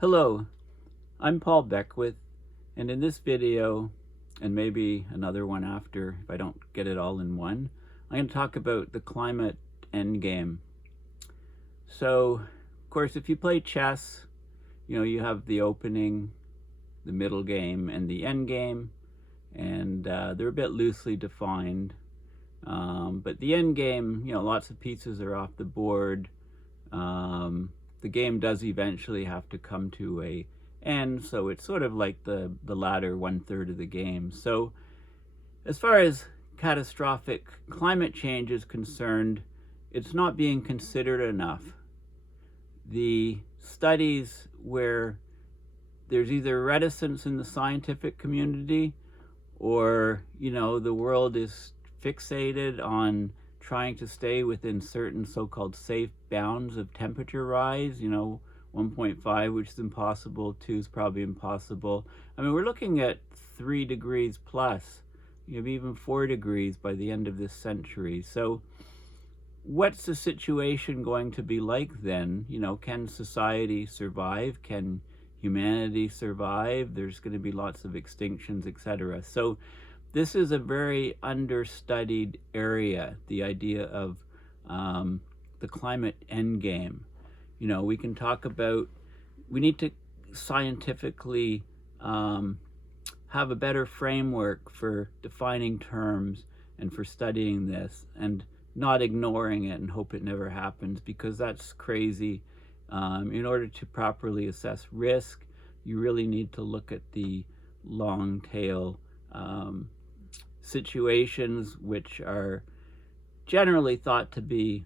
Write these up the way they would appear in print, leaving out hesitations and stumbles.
Hello, I'm Paul Beckwith, and in this video, and maybe another one after if I don't get it all in one, I'm going to talk about the Climate Endgame. So, of course, if you play chess, you have the opening, the middle game, and the end game, and they're a bit loosely defined. But the end game, lots of pieces are off the board. The game does eventually have to come to a end, so it's sort of like the latter 1/3 of the game. So as far as catastrophic climate change is concerned, it's not being considered enough. The studies where there's either reticence in the scientific community or, the world is fixated on trying to stay within certain so-called safe bounds of temperature rise, 1.5, which is impossible, 2 is probably impossible. I mean, we're looking at 3 degrees plus, maybe even 4 degrees by the end of this century. So what's the situation going to be like then? Can society survive? Can humanity survive? There's going to be lots of extinctions, etc. So this is a very understudied area, the idea of the climate endgame. We can talk about, we need to scientifically have a better framework for defining terms and for studying this, and not ignoring it and hope it never happens, because that's crazy. In order to properly assess risk, you really need to look at the long tail situations which are generally thought to be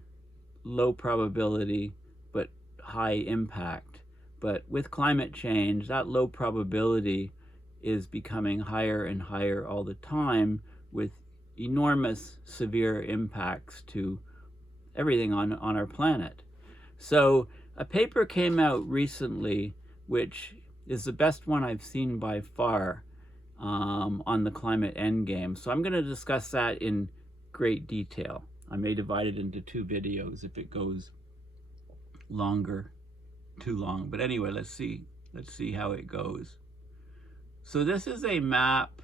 low probability but high impact. But with climate change, that low probability is becoming higher and higher all the time, with enormous severe impacts to everything on our planet. So a paper came out recently, which is the best one I've seen by far, on the climate endgame. So I'm going to discuss that in great detail. I may divide it into 2 videos if it goes too long. But anyway, let's see how it goes. So this is a map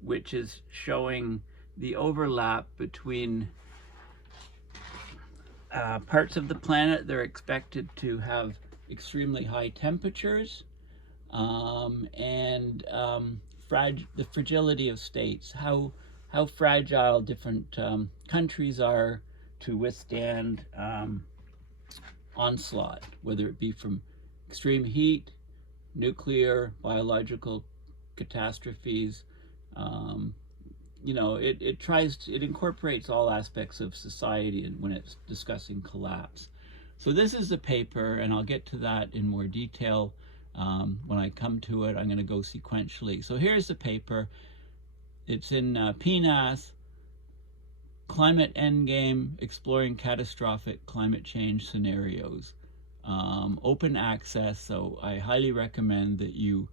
which is showing the overlap between parts of the planet that are expected to have extremely high temperatures, and the fragility of states, how fragile different countries are to withstand onslaught, whether it be from extreme heat, nuclear, biological catastrophes. It incorporates all aspects of society when it's discussing collapse. So this is the paper, and I'll get to that in more detail when I come to it. I'm going to go sequentially. So here's the paper. It's in PNAS, Climate Endgame, Exploring Catastrophic Climate Change Scenarios. Open access, so I highly recommend that you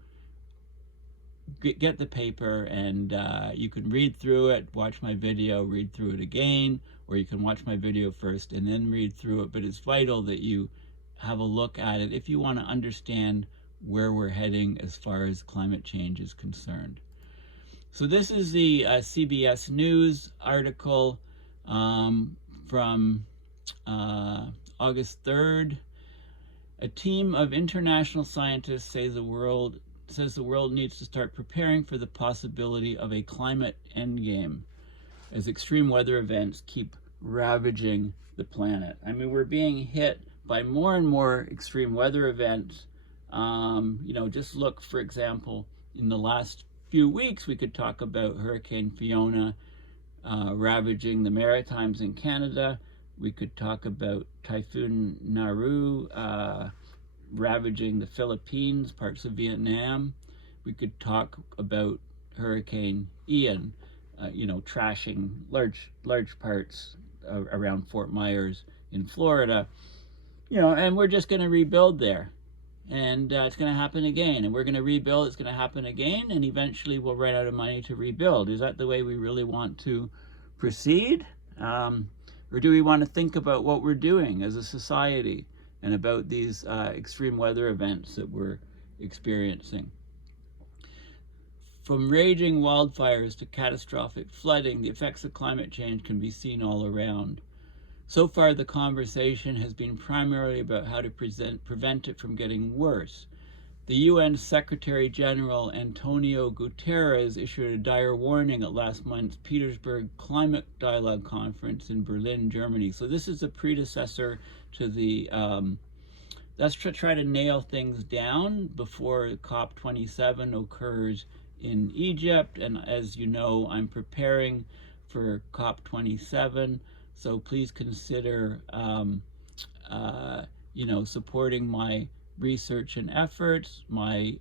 get the paper, and you can read through it, watch my video, read through it again, or you can watch my video first and then read through it. But it's vital that you have a look at it if you want to understand where we're heading as far as climate change is concerned. So this is the CBS News article from August 3rd. A team of international scientists says the world needs to start preparing for the possibility of a climate endgame as extreme weather events keep ravaging the planet. I mean, we're being hit by more and more extreme weather events. Just look, for example, in the last few weeks, we could talk about Hurricane Fiona ravaging the Maritimes in Canada. We could talk about Typhoon Nauru ravaging the Philippines, parts of Vietnam. We could talk about Hurricane Ian, trashing large parts around Fort Myers in Florida. And we're just going to rebuild there. And it's going to happen again. And we're going to rebuild, it's going to happen again, and eventually we'll run out of money to rebuild. Is that the way we really want to proceed? Or do we want to think about what we're doing as a society and about these extreme weather events that we're experiencing. From raging wildfires to catastrophic flooding, the effects of climate change can be seen all around. So far, the conversation has been primarily about how to prevent it from getting worse. The UN Secretary General Antonio Guterres issued a dire warning at last month's Petersburg Climate Dialogue Conference in Berlin, Germany. So this is a predecessor to the, let's try to nail things down before COP27 occurs in Egypt. And as you know, I'm preparing for COP27. So please consider, supporting my research and efforts, my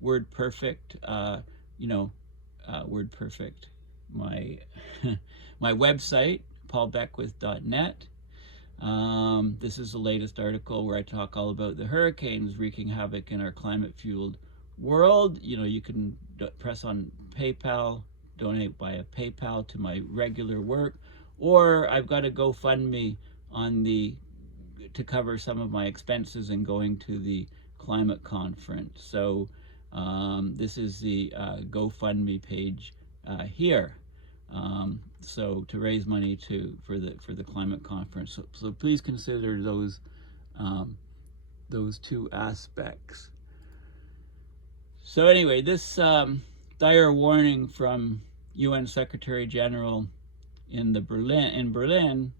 WordPerfect, WordPerfect, my my website, paulbeckwith.net. This is the latest article where I talk all about the hurricanes wreaking havoc in our climate-fueled world. You can press on PayPal, donate via PayPal to my regular work, or I've got a GoFundMe to cover some of my expenses in going to the climate conference. So this is the GoFundMe page here. So to raise money for the climate conference. So please consider those two aspects. So anyway, this dire warning from UN Secretary General in Berlin.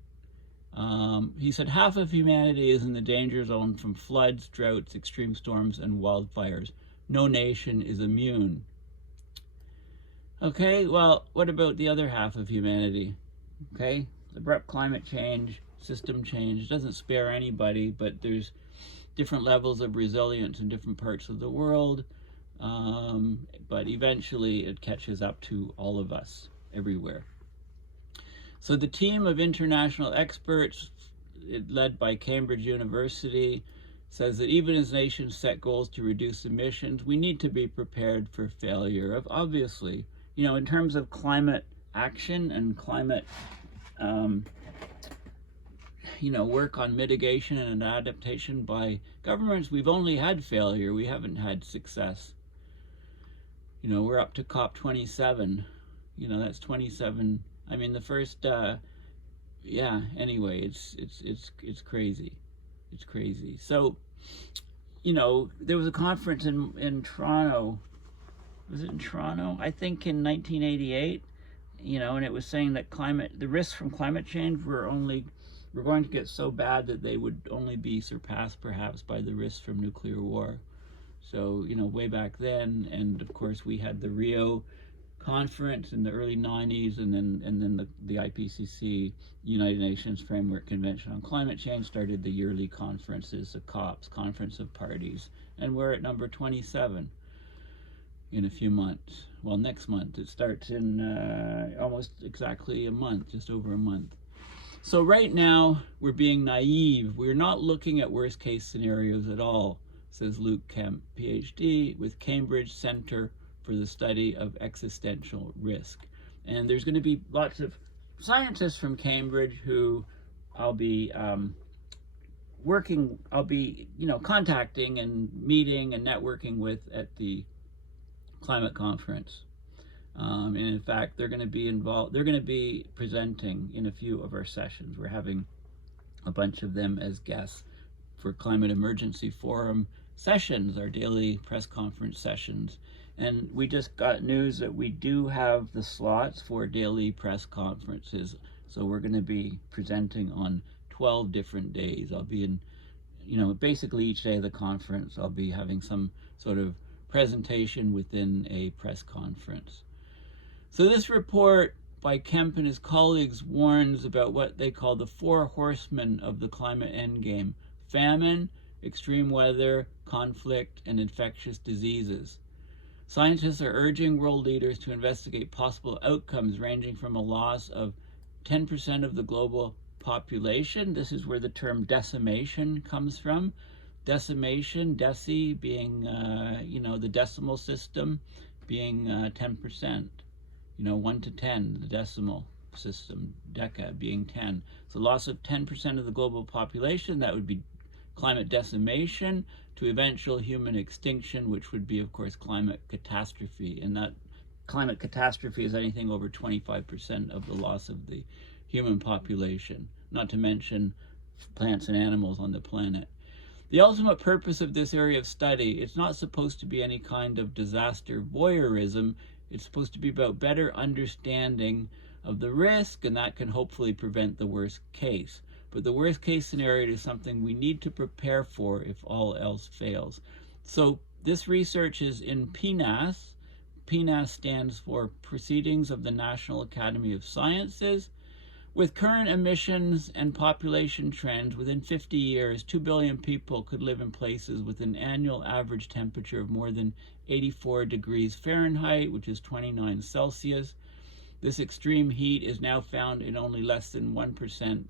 He said half of humanity is in the danger zone from floods, droughts, extreme storms, and wildfires. No nation is immune. Okay, well, what about the other half of humanity? Okay, abrupt climate change, system change, doesn't spare anybody, but there's different levels of resilience in different parts of the world. But eventually it catches up to all of us everywhere. So the team of international experts, led by Cambridge University, says that even as nations set goals to reduce emissions, we need to be prepared for failure. Obviously, in terms of climate action and climate, work on mitigation and adaptation by governments, we've only had failure. We haven't had success. We're up to COP27. That's 27. I mean, the first, anyway, it's crazy. It's crazy. So, there was a conference in Toronto. Was it in Toronto? I think in 1988, and it was saying that the risks from climate change were going to get so bad that they would only be surpassed perhaps by the risks from nuclear war. So, way back then, and of course we had the Rio conference in the early 90s, and then the IPCC, United Nations Framework Convention on Climate Change, started the yearly conferences, the COPs, Conference of Parties, and we're at number 27 in a few months. Well, next month. It starts in almost exactly a month, just over a month. So right now, we're being naive. We're not looking at worst case scenarios at all, says Luke Kemp, PhD, with Cambridge Center for the Study of Existential Risk. And there's going to be lots of scientists from Cambridge who I'll be contacting and meeting and networking with at the climate conference. And in fact, they're going to be presenting in a few of our sessions. We're having a bunch of them as guests for Climate Emergency Forum sessions, our daily press conference sessions. And we just got news that we do have the slots for daily press conferences. So we're going to be presenting on 12 different days. I'll be in, basically each day of the conference, I'll be having some sort of presentation within a press conference. So this report by Kemp and his colleagues warns about what they call the 4 horsemen of the climate endgame: famine, extreme weather, conflict, and infectious diseases. Scientists are urging world leaders to investigate possible outcomes ranging from a loss of 10% of the global population. This is where the term decimation comes from. Decimation, deci being, the decimal system being 10%. 1 to 10, the decimal system, deca being 10. So loss of 10% of the global population, that would be climate decimation to eventual human extinction, which would be, of course, climate catastrophe. And that climate catastrophe is anything over 25% of the loss of the human population, not to mention plants and animals on the planet. The ultimate purpose of this area of study, it's not supposed to be any kind of disaster voyeurism. It's supposed to be about better understanding of the risk, and that can hopefully prevent the worst case. But the worst case scenario is something we need to prepare for if all else fails. So this research is in PNAS. PNAS stands for Proceedings of the National Academy of Sciences. With current emissions and population trends, within 50 years, 2 billion people could live in places with an annual average temperature of more than 84 degrees Fahrenheit, which is 29 Celsius. This extreme heat is now found in only less than 1%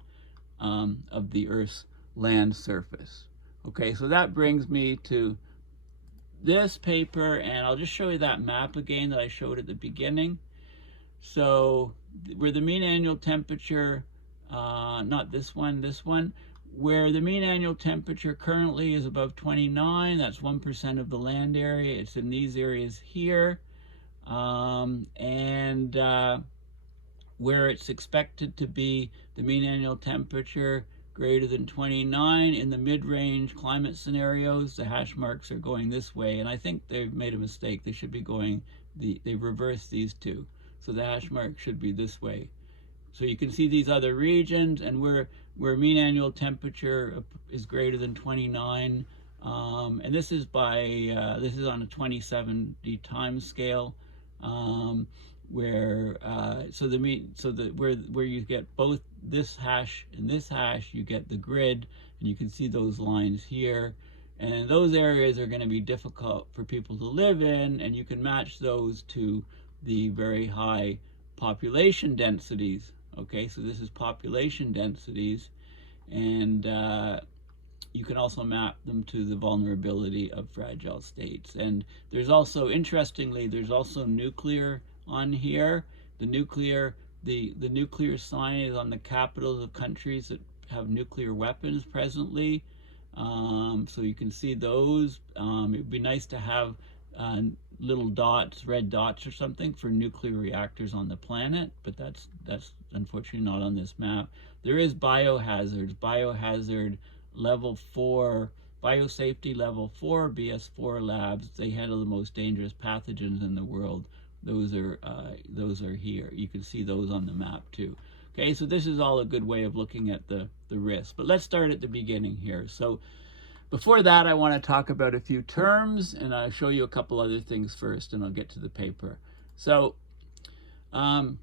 of the Earth's land surface. Okay, so that brings me to this paper, and I'll just show you that map again that I showed at the beginning. So where the mean annual temperature, not this one, where the mean annual temperature currently is above 29, that's 1% of the land area. It's in these areas here. Where it's expected to be the mean annual temperature greater than 29 in the mid-range climate scenarios, the hash marks are going this way, and I think they've made a mistake. They should be going, they've reversed these two. So the hash mark should be this way. So you can see these other regions, and where mean annual temperature is greater than 29, and this is by this is on a 2070 time scale, where where you get both this hash and this hash, you get the grid, and you can see those lines here. And those areas are going to be difficult for people to live in, and you can match those to the very high population densities. Okay, so this is population densities, and you can also map them to the vulnerability of fragile states. And there's also, interestingly, there's also nuclear on here. The nuclear sign is on the capitals of countries that have nuclear weapons presently. So you can see those. It would be nice to have little dots, red dots or something for nuclear reactors on the planet, but that's unfortunately not on this map. There is biohazards, biohazard level 4, biosafety level 4, BS4 labs. They handle the most dangerous pathogens in the world. Those are here. You can see those on the map too. Okay, so this is all a good way of looking at the risk. But let's start at the beginning here. So before that, I want to talk about a few terms, and I'll show you a couple other things first, and I'll get to the paper. So the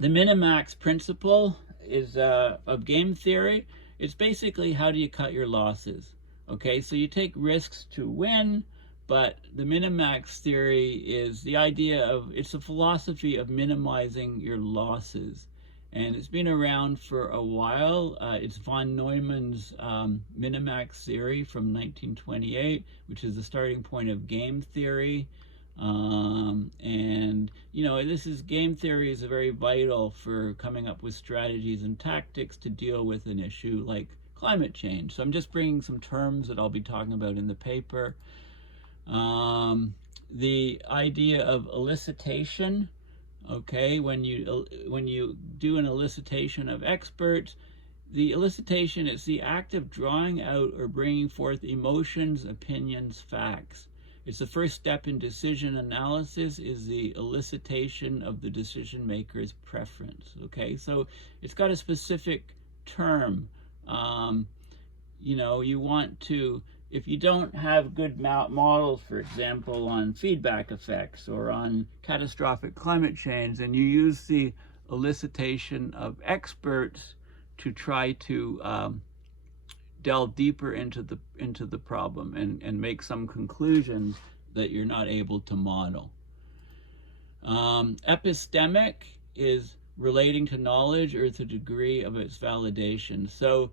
minimax principle is of game theory. It's basically, how do you cut your losses? Okay, so you take risks to win, but the minimax theory is the idea of, it's a philosophy of minimizing your losses. And it's been around for a while. It's von Neumann's minimax theory from 1928, which is the starting point of game theory. And, you know, game theory is very vital for coming up with strategies and tactics to deal with an issue like climate change. So I'm just bringing some terms that I'll be talking about in the paper. The idea of elicitation. Okay, when you do an elicitation of experts, the elicitation is the act of drawing out or bringing forth emotions, opinions, facts. It's the first step in decision analysis, is the elicitation of the decision maker's preference. Okay, so it's got a specific term. You know, you want to, if you don't have good models, for example, on feedback effects or on catastrophic climate change, and you use the elicitation of experts to try to delve deeper into the problem and make some conclusions that you're not able to model. Epistemic is relating to knowledge or the degree of its validation. So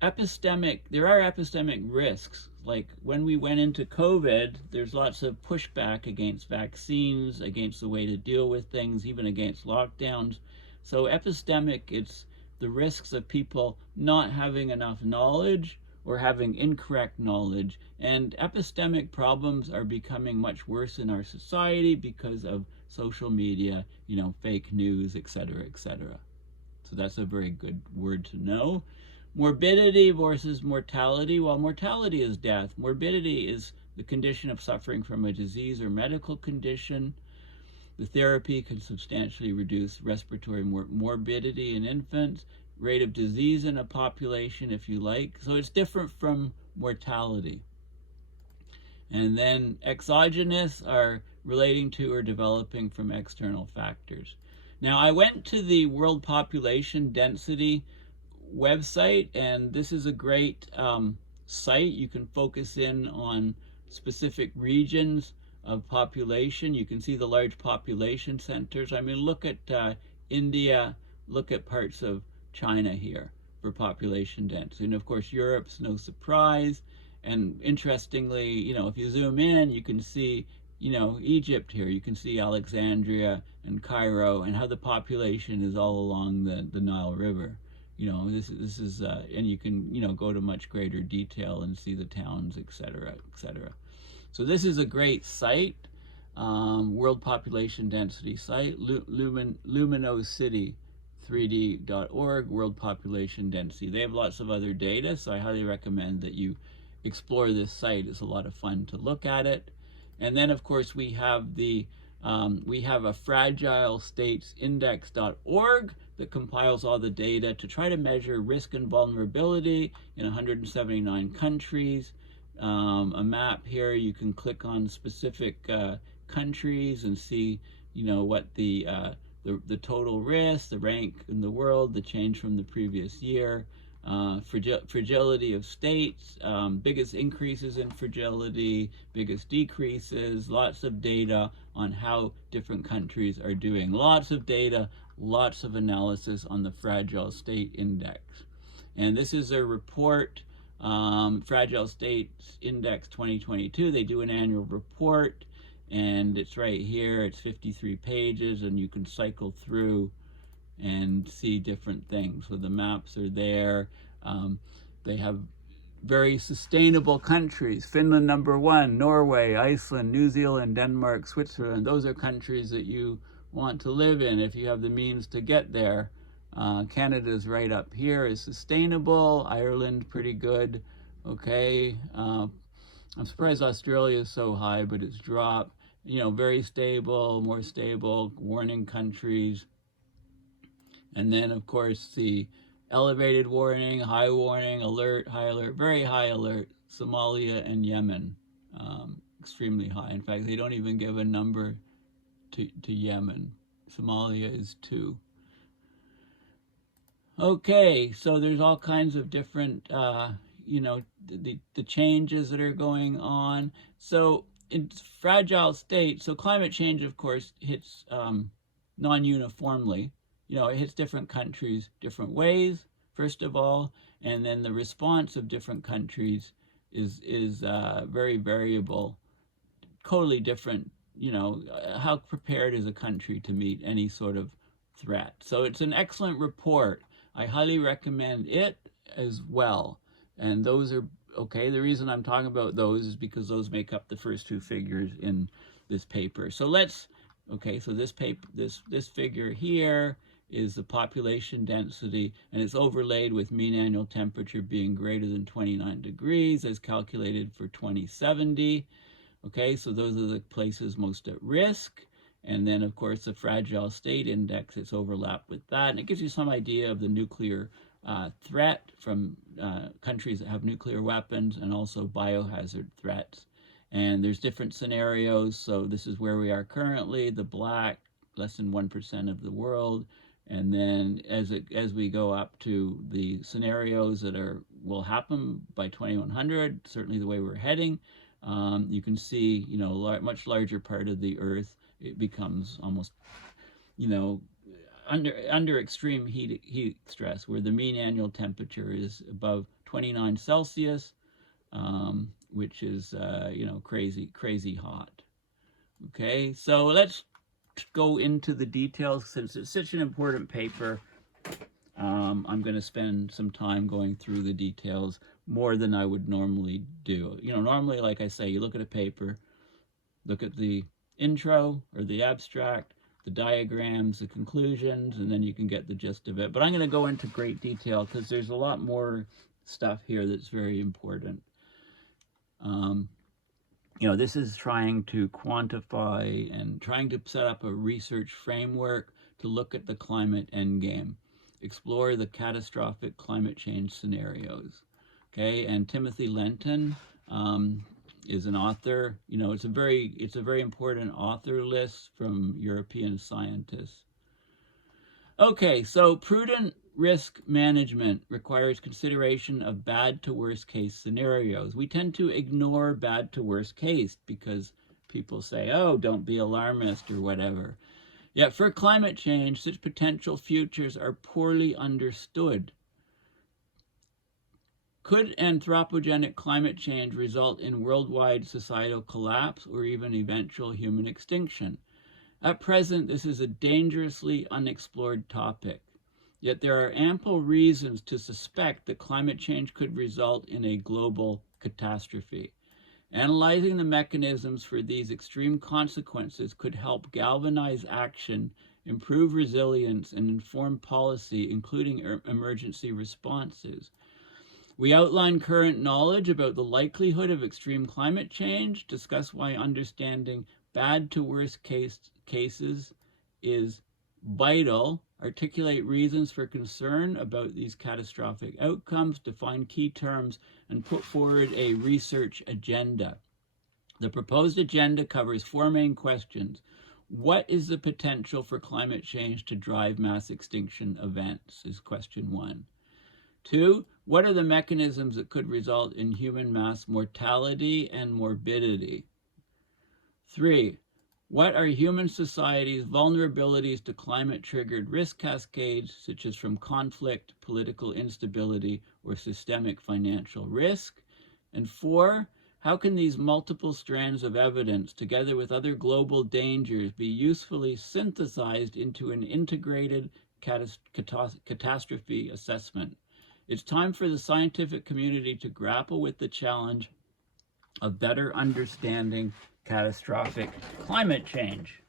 there are epistemic risks. Like when we went into COVID, there's lots of pushback against vaccines, against the way to deal with things, even against lockdowns. So epistemic, it's the risks of people not having enough knowledge or having incorrect knowledge. And epistemic problems are becoming much worse in our society because of social media, fake news, etc., etc. So that's a very good word to know. Morbidity versus mortality. Well, mortality is death. Morbidity is the condition of suffering from a disease or medical condition. The therapy can substantially reduce respiratory morbidity in infants, rate of disease in a population, if you like. So it's different from mortality. And then exogenous are relating to or developing from external factors. Now, I went to the World Population Density website, and this is a great site. You can focus in on specific regions of population. You can see the large population centers. I mean, look at India, look at parts of China here for population density. And of course, Europe's no surprise. And interestingly, if you zoom in, you can see, Egypt here. You can see Alexandria and Cairo and how the population is all along the Nile River. This is, and you can, go to much greater detail and see the towns, etc., etc. So this is a great site, World Population Density site, luminocity3d.org, World Population Density. They have lots of other data, so I highly recommend that you explore this site. It's a lot of fun to look at it. And then, of course, we have a fragilestatesindex.org that compiles all the data to try to measure risk and vulnerability in 179 countries. A map here, you can click on specific countries and see, what the total risk, the rank in the world, the change from the previous year, fragility of states, biggest increases in fragility, biggest decreases, lots of data on how different countries are doing. Lots of data, lots of analysis on the Fragile State Index. And this is a report, Fragile States Index 2022. They do an annual report, and it's right here. It's 53 pages, and you can cycle through and see different things. So the maps are there. They have very sustainable countries. Finland #1, Norway, Iceland, New Zealand, Denmark, Switzerland. Those are countries that you want to live in if you have the means to get there. Canada's right up here, is sustainable. Ireland, pretty good. Okay. I'm surprised Australia is so high, but it's dropped. Very stable, more stable, warning countries. And then, of course, the elevated warning, high warning, alert, high alert, very high alert, Somalia and Yemen, extremely high. In fact, they don't even give a number to Yemen. Somalia is 2. Okay, so there's all kinds of different, the changes that are going on. So in fragile state, so climate change, of course, hits non-uniformly. It hits different countries different ways, first of all, and then the response of different countries is very variable, totally different. How prepared is a country to meet any sort of threat? So it's an excellent report. I highly recommend it as well. And those are, okay, the reason I'm talking about those is because those make up the first 2 figures in this paper. So so this paper, this figure here is the population density, and it's overlaid with mean annual temperature being greater than 29 degrees as calculated for 2070. Okay, so those are the places most at risk. And then, of course, the Fragile State Index, it's overlapped with that. And it gives you some idea of the nuclear threat from countries that have nuclear weapons, and also biohazard threats. And there's different scenarios. So this is where we are currently, the black, less than 1% of the world. And then as we go up to the scenarios that will happen by 2100, certainly the way we're heading, you can see, much larger part of the Earth, it becomes almost, under extreme heat stress, where the mean annual temperature is above 29 Celsius, which is, crazy hot. Okay, so let's go into the details since it's such an important paper. I'm going to spend some time going through the details more than I would normally do. Normally, like I say, you look at a paper, look at the intro or the abstract, the diagrams, the conclusions, and then you can get the gist of it. But I'm going to go into great detail because there's a lot more stuff here that's very important. This is trying to quantify and trying to set up a research framework to look at the climate endgame, explore the catastrophic climate change scenarios. Okay, and Timothy Lenton is an author. It's a very important author list from European scientists. Okay, so prudent risk management requires consideration of bad to worst case scenarios. We tend to ignore bad to worst case because people say, oh, don't be alarmist or whatever. Yet for climate change, such potential futures are poorly understood. Could anthropogenic climate change result in worldwide societal collapse or even eventual human extinction? At present, this is a dangerously unexplored topic. Yet there are ample reasons to suspect that climate change could result in a global catastrophe. Analyzing the mechanisms for these extreme consequences could help galvanize action, improve resilience, and inform policy, including emergency responses. We outline current knowledge about the likelihood of extreme climate change, discuss why understanding bad to worst cases is vital, articulate reasons for concern about these catastrophic outcomes, define key terms, and put forward a research agenda. The proposed agenda covers 4 main questions. What is the potential for climate change to drive mass extinction events, is question 1. 2, what are the mechanisms that could result in human mass mortality and morbidity? 3, what are human society's vulnerabilities to climate-triggered risk cascades, such as from conflict, political instability, or systemic financial risk? And 4, how can these multiple strands of evidence, together with other global dangers, be usefully synthesized into an integrated catastrophe assessment? It's time for the scientific community to grapple with the challenge of better understanding catastrophic climate change.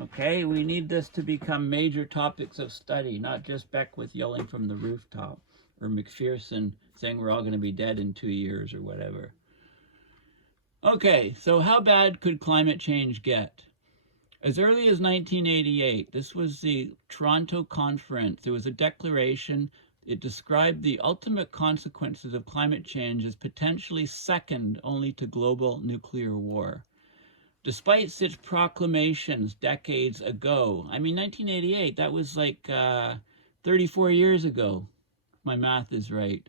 Okay, we need this to become major topics of study, not just Beckwith yelling from the rooftop or McPherson saying we're all going to be dead in 2 years or whatever. Okay, so how bad could climate change get? As early as 1988, this was the Toronto Conference. There was a declaration. It described the ultimate consequences of climate change as potentially second only to global nuclear war. Despite such proclamations decades ago, 1988, that was like 34 years ago, if my math is right.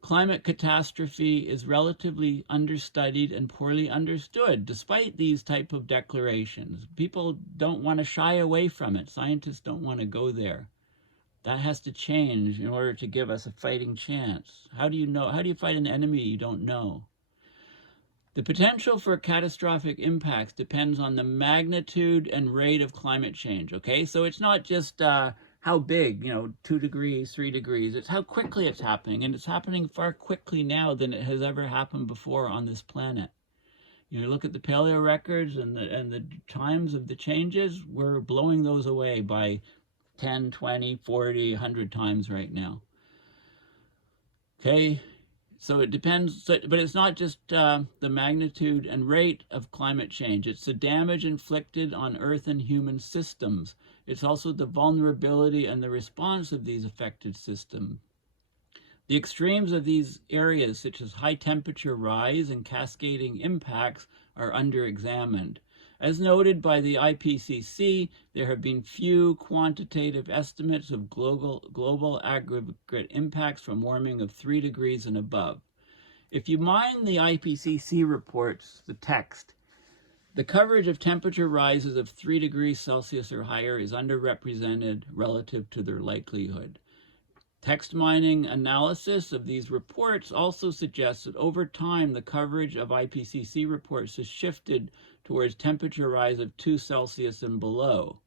Climate catastrophe is relatively understudied and poorly understood, despite these type of declarations. People don't want to shy away from it. Scientists don't want to go there. That has to change in order to give us a fighting chance. How do you fight an enemy you don't know? The potential for catastrophic impacts depends on the magnitude and rate of climate change, okay? So it's not just how big, 2 degrees, 3 degrees. It's how quickly it's happening, and it's happening far quickly now than it has ever happened before on this planet. Look at the paleo records and the times of the changes. We're blowing those away by 10, 20, 40, 100 times right now. Okay, so it depends, but it's not just the magnitude and rate of climate change. It's the damage inflicted on Earth and human systems. It's also the vulnerability and the response of these affected systems. The extremes of these areas, such as high temperature rise and cascading impacts, are under-examined. As noted by the IPCC, there have been few quantitative estimates of global aggregate impacts from warming of 3 degrees and above. If you mind the IPCC reports, the text, the coverage of temperature rises of 3 degrees Celsius or higher is underrepresented relative to their likelihood. Text mining analysis of these reports also suggests that over time, the coverage of IPCC reports has shifted towards temperature rise of 2 Celsius and below.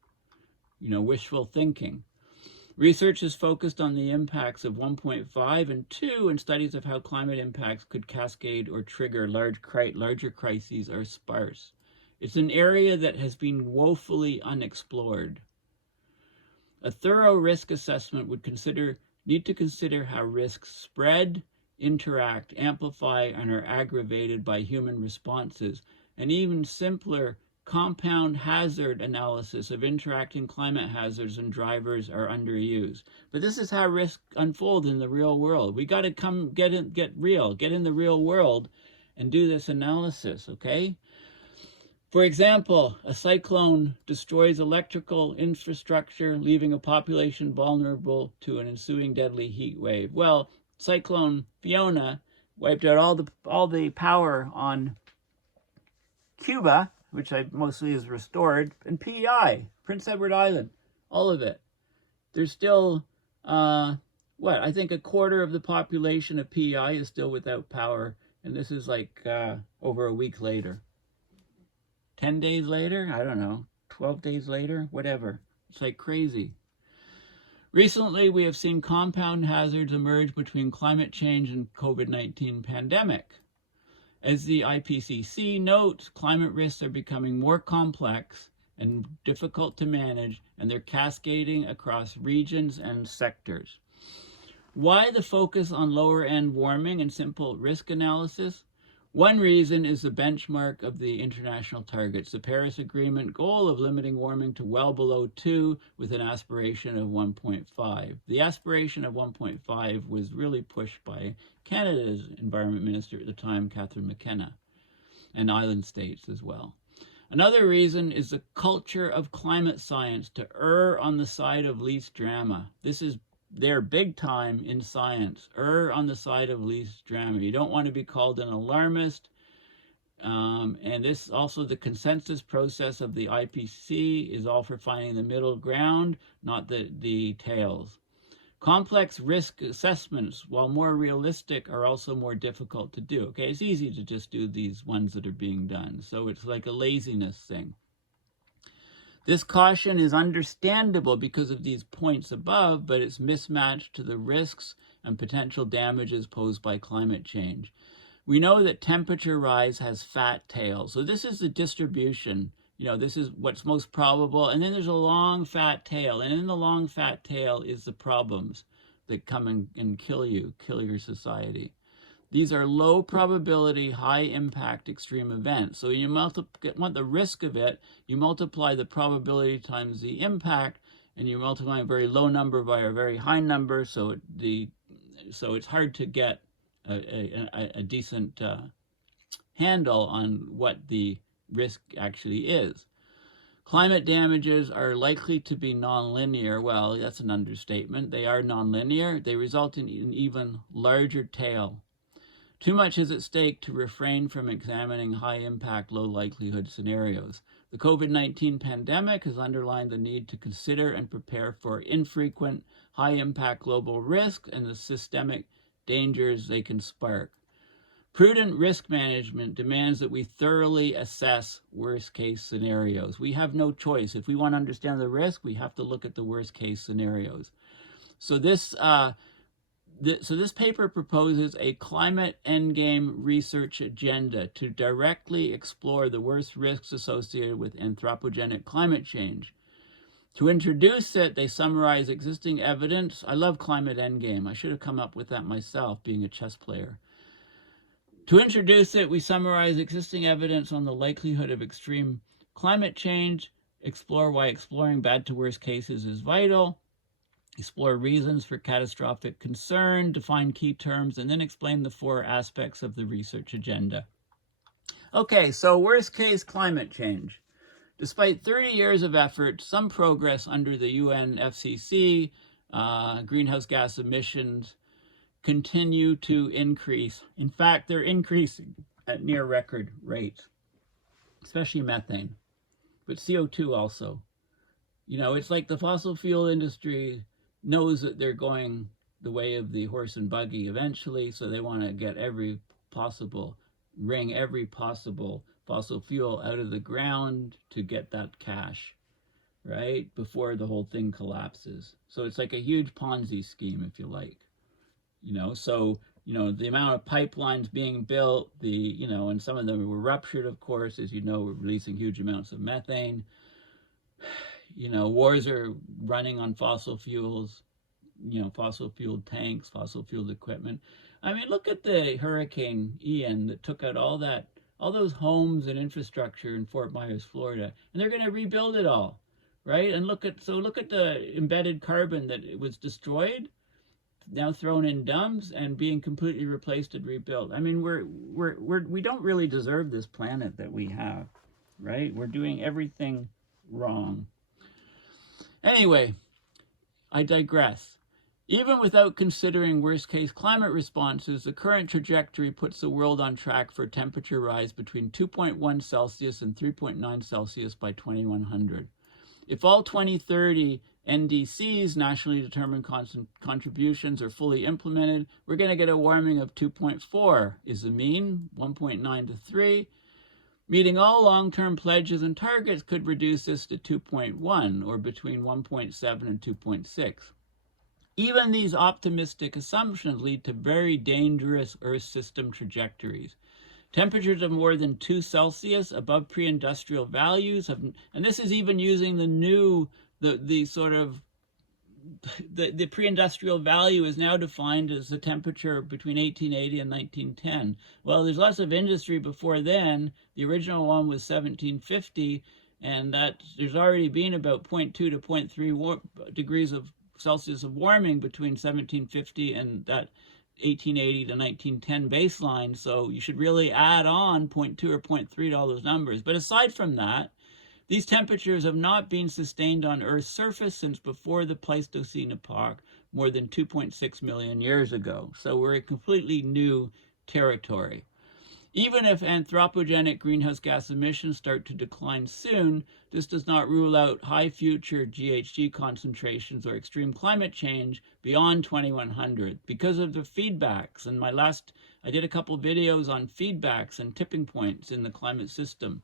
Wishful thinking. Research is focused on the impacts of 1.5 and 2, and studies of how climate impacts could cascade or trigger larger crises are sparse. It's an area that has been woefully unexplored. A thorough risk assessment would need to consider how risks spread, interact, amplify, and are aggravated by human responses, and even simpler compound hazard analysis of interacting climate hazards and drivers are underused. But this is how risks unfold in the real world. We got to get in the real world and do this analysis, okay? For example, a cyclone destroys electrical infrastructure, leaving a population vulnerable to an ensuing deadly heat wave. Well, Cyclone Fiona wiped out all the power on Cuba, which mostly is restored, and PEI, Prince Edward Island, all of it. There's still, I think a quarter of the population of PEI is still without power, and this is like over a week later. 10 days later, I don't know, 12 days later, whatever. It's like crazy. Recently, we have seen compound hazards emerge between climate change and COVID-19 pandemic. As the IPCC notes, climate risks are becoming more complex and difficult to manage, and they're cascading across regions and sectors. Why the focus on lower-end warming and simple risk analysis? One reason is the benchmark of the international targets, the Paris Agreement goal of limiting warming to well below 2 with an aspiration of 1.5. The aspiration of 1.5 was really pushed by Canada's Environment Minister at the time, Catherine McKenna, and island states as well. Another reason is the culture of climate science to err on the side of least drama. This is their big time in science. Err on the side of least drama. You don't want to be called an alarmist. And this also, the consensus process of the IPCC is all for finding the middle ground, not the details. Complex risk assessments, while more realistic, are also more difficult to do. Okay, it's easy to just do these ones that are being done. So it's like a laziness thing. This caution is understandable because of these points above, but it's mismatched to the risks and potential damages posed by climate change. We know that temperature rise has fat tails. So this is the distribution. This is what's most probable. And then there's a long fat tail. And in the long fat tail is the problems that come and kill your society. These are low probability, high impact extreme events. So you want the risk of it, you multiply the probability times the impact, and you multiply a very low number by a very high number, so it's hard to get a decent handle on what the risk actually is. Climate damages are likely to be nonlinear. Well, that's an understatement. They are nonlinear. They result in an even larger tail. Too much is at stake to refrain from examining high-impact, low-likelihood scenarios. The COVID-19 pandemic has underlined the need to consider and prepare for infrequent, high-impact global risks and the systemic dangers they can spark. Prudent risk management demands that we thoroughly assess worst-case scenarios. We have no choice. If we want to understand the risk, we have to look at the worst-case scenarios. So this paper proposes a Climate Endgame research agenda to directly explore the worst risks associated with anthropogenic climate change. To introduce it, they summarize existing evidence. I love Climate Endgame. I should have come up with that myself, being a chess player. To introduce it, we summarize existing evidence on the likelihood of extreme climate change, explore why exploring bad to worst cases is vital, explore reasons for catastrophic concern, define key terms, and then explain the 4 aspects of the research agenda. Okay, so worst case climate change. Despite 30 years of effort, some progress under the UN FCC, greenhouse gas emissions continue to increase. In fact, they're increasing at near record rates, especially methane, but CO2 also. It's like the fossil fuel industry knows that they're going the way of the horse and buggy eventually, so they want to get wring every possible fossil fuel out of the ground to get that cash, right, before the whole thing collapses. So it's like a huge Ponzi scheme, if you like. So the amount of pipelines being built, and some of them were ruptured, of course, as you know, we're releasing huge amounts of methane. Wars are running on fossil fuels, fossil fueled tanks, fossil fueled equipment. I mean, look at the Hurricane Ian that took out all those homes and infrastructure in Fort Myers, Florida, and they're going to rebuild it all, right? And look at the embedded carbon that it was destroyed, now thrown in dumps and being completely replaced and rebuilt. I mean, we don't really deserve this planet that we have, right? We're doing everything wrong. Anyway, I digress. Even without considering worst-case climate responses, the current trajectory puts the world on track for a temperature rise between 2.1 Celsius and 3.9 Celsius by 2100. If all 2030 NDCs, nationally determined contributions, are fully implemented, we're going to get a warming of 2.4 is the mean, 1.9 to 3. Meeting all long-term pledges and targets could reduce this to 2.1, or between 1.7 and 2.6. Even these optimistic assumptions lead to very dangerous Earth system trajectories. Temperatures of more than 2 Celsius above pre-industrial values have, and this is even using the pre-industrial value is now defined as the temperature between 1880 and 1910. Well, there's lots of industry before then. The original one was 1750, and that there's already been about 0.2 to 0.3 degrees of Celsius of warming between 1750 and that 1880 to 1910 baseline, so you should really add on 0.2 or 0.3 to all those numbers. But aside from that, these temperatures have not been sustained on Earth's surface since before the Pleistocene epoch, more than 2.6 million years ago. So we're in completely new territory. Even if anthropogenic greenhouse gas emissions start to decline soon, this does not rule out high future GHG concentrations or extreme climate change beyond 2100 because of the feedbacks. And I did a couple videos on feedbacks and tipping points in the climate system,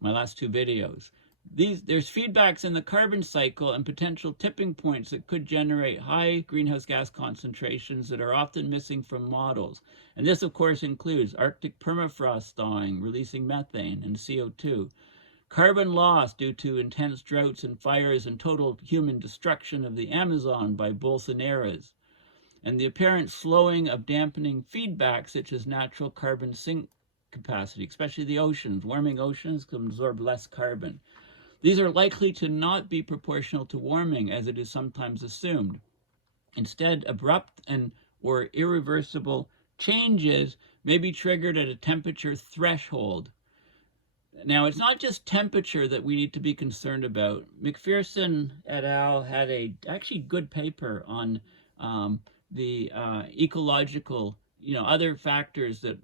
my last 2 videos. There's feedbacks in the carbon cycle and potential tipping points that could generate high greenhouse gas concentrations that are often missing from models. And this, of course, includes Arctic permafrost thawing, releasing methane and CO2, carbon loss due to intense droughts and fires and total human destruction of the Amazon by Bolsonaros, and the apparent slowing of dampening feedback such as natural carbon sink capacity, especially the oceans. Warming oceans can absorb less carbon. These are likely to not be proportional to warming, as it is sometimes assumed. Instead, abrupt or irreversible changes may be triggered at a temperature threshold. Now, it's not just temperature that we need to be concerned about. McPherson et al. Had actually good paper on the ecological, other factors that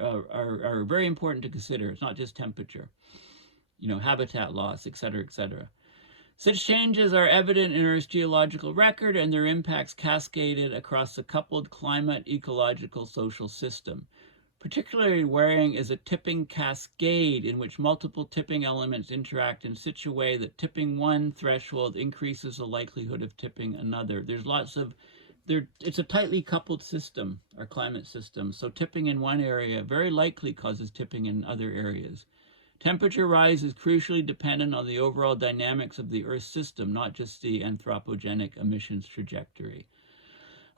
are very important to consider. It's not just temperature. Habitat loss, et cetera, et cetera. Such changes are evident in Earth's geological record, and their impacts cascaded across the coupled climate, ecological, social system. Particularly worrying is a tipping cascade in which multiple tipping elements interact in such a way that tipping one threshold increases the likelihood of tipping another. It's a tightly coupled system, our climate system. So tipping in one area very likely causes tipping in other areas. Temperature rise is crucially dependent on the overall dynamics of the Earth system, not just the anthropogenic emissions trajectory.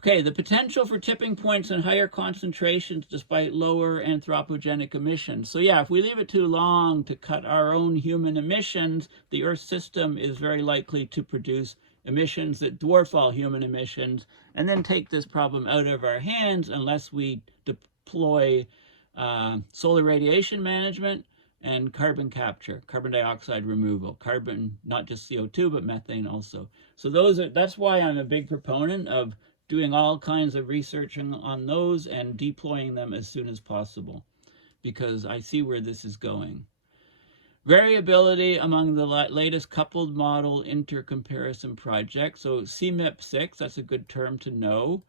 Okay, the potential for tipping points and higher concentrations despite lower anthropogenic emissions. So yeah, if we leave it too long to cut our own human emissions, the Earth system is very likely to produce emissions that dwarf all human emissions and then take this problem out of our hands unless we deploy solar radiation management and carbon capture, carbon dioxide removal, carbon, not just CO2, but methane also. So that's why I'm a big proponent of doing all kinds of research on those and deploying them as soon as possible, because I see where this is going. Variability among the latest coupled model intercomparison project. So CMIP6, that's a good term to know,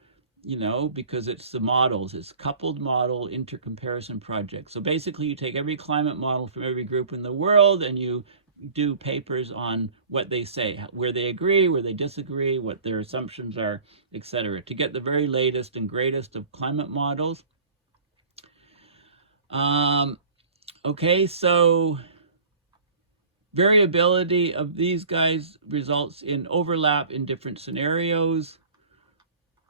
because it's the models. It's coupled model intercomparison project. So basically you take every climate model from every group in the world and you do papers on what they say, where they agree, where they disagree, what their assumptions are, etc., to get the very latest and greatest of climate models. Okay, so variability of these guys results in overlap in different scenarios.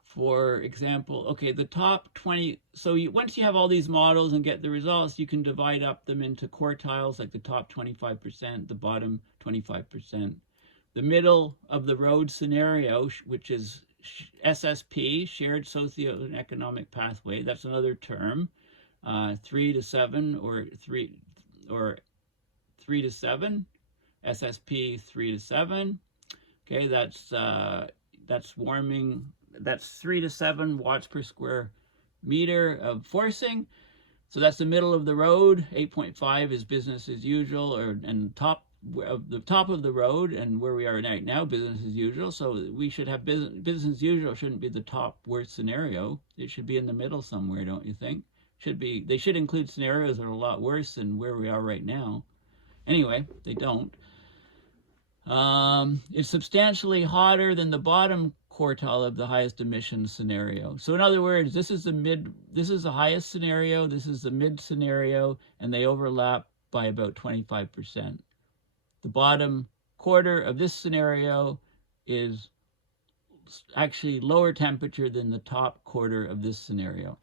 For example, okay, the top 20, so once you have all these models and get the results, you can divide up them into quartiles, like the top 25%, the bottom 25%. The middle of the road scenario, which is SSP, shared socioeconomic pathway, that's another term, 3 to 7 or 3 to 7, SSP 3 to 7. Okay, that's warming. That's 3 to 7 watts per square meter of forcing. So that's the middle of the road. 8.5 is business as usual, and top of the road, and where we are right now, business as usual. So we should have business as usual shouldn't be the top worst scenario. It should be in the middle somewhere, don't you think? They should include scenarios that are a lot worse than where we are right now. Anyway, they don't. It's substantially hotter than the bottom quartile of the highest emissions scenario. So in other words, this is the highest scenario, this is the mid scenario, and they overlap by about 25%. The bottom quarter of this scenario is actually lower temperature than the top quarter of this scenario.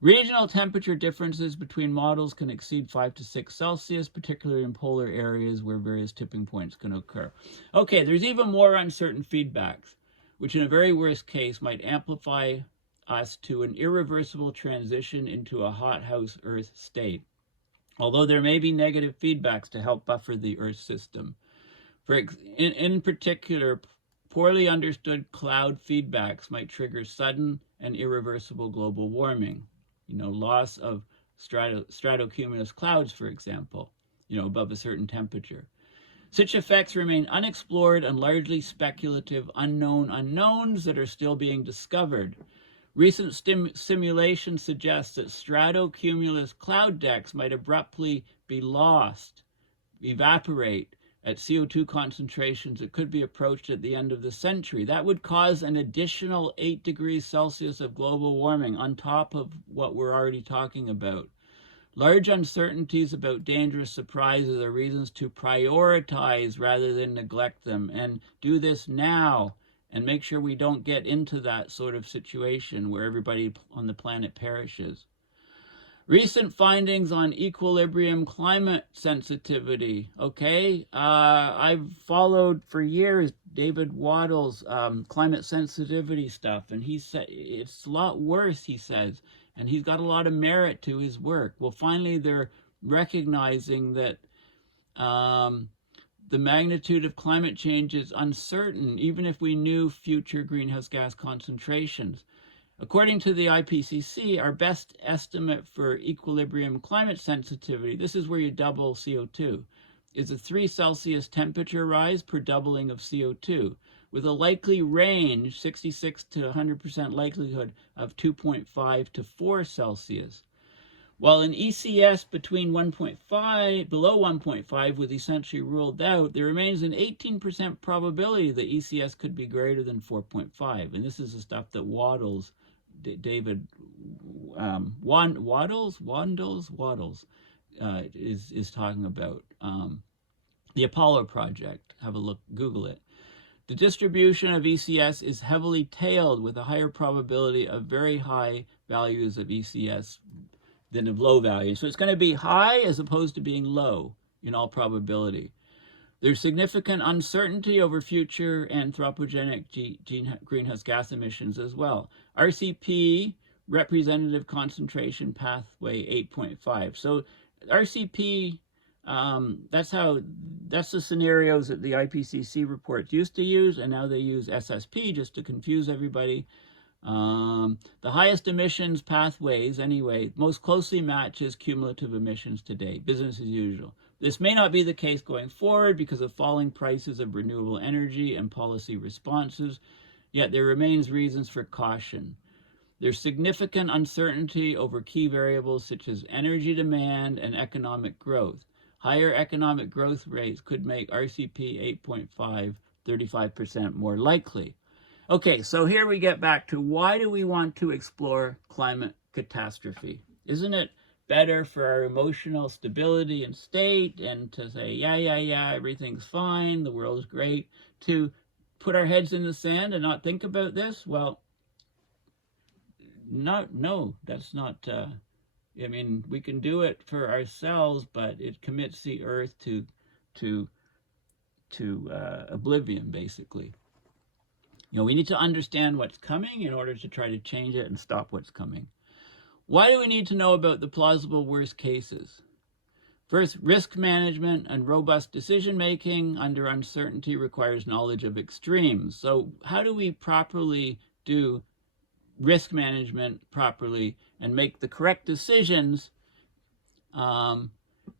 Regional temperature differences between models can exceed 5 to 6 Celsius, particularly in polar areas where various tipping points can occur. Okay, there's even more uncertain feedbacks, which in a very worst case might amplify us to an irreversible transition into a hothouse Earth state, although there may be negative feedbacks to help buffer the Earth system. In particular, poorly understood cloud feedbacks might trigger sudden and irreversible global warming. Loss of stratocumulus clouds, for example, above a certain temperature. Such effects remain unexplored and largely speculative unknowns that are still being discovered. Recent simulation suggests that stratocumulus cloud decks might abruptly be lost, evaporate, at CO2 concentrations that could be approached at the end of the century. That would cause an additional 8 degrees Celsius of global warming on top of what we're already talking about. Large uncertainties about dangerous surprises are reasons to prioritize rather than neglect them, and do this now and make sure we don't get into that sort of situation where everybody on the planet perishes. Recent findings on equilibrium climate sensitivity. Okay, I've followed for years David Waddell's climate sensitivity stuff, and he said it's a lot worse, he says, and he's got a lot of merit to his work. Well, finally, they're recognizing that the magnitude of climate change is uncertain, even if we knew future greenhouse gas concentrations. According to the IPCC, our best estimate for equilibrium climate sensitivity, this is where you double CO2, is a 3 Celsius temperature rise per doubling of CO2, with a likely range, 66 to 100% likelihood, of 2.5 to 4 Celsius. While an ECS between 1.5, below 1.5 was essentially ruled out, there remains an 18% probability that ECS could be greater than 4.5. And this is the stuff that David Waddles is talking about. The Apollo project. Have a look, Google it. The distribution of ECS is heavily tailed with a higher probability of very high values of ECS than of low values. So it's going to be high as opposed to being low in all probability. There's significant uncertainty over future anthropogenic greenhouse gas emissions as well. RCP, representative concentration pathway 8.5. So RCP, that's the scenarios that the IPCC reports used to use, and now they use SSP just to confuse everybody. The highest emissions pathways, anyway, most closely matches cumulative emissions today, business as usual. This may not be the case going forward because of falling prices of renewable energy and policy responses, yet there remains reasons for caution. There's significant uncertainty over key variables such as energy demand and economic growth. Higher economic growth rates could make RCP 8.5 35% more likely. Okay, so here we get back to why do we want to explore climate catastrophe? Isn't it better for our emotional stability and state and to say, yeah, everything's fine, the world's great, to put our heads in the sand and not think about this? Well, no, that's not, I mean, we can do it for ourselves, but it commits the earth to oblivion, basically. You know, we need to understand what's coming in order to try to change it and stop what's coming. Why do we need to know about the plausible worst cases? First, risk management and robust decision-making under uncertainty requires knowledge of extremes. So how do we properly do risk management properly and make the correct decisions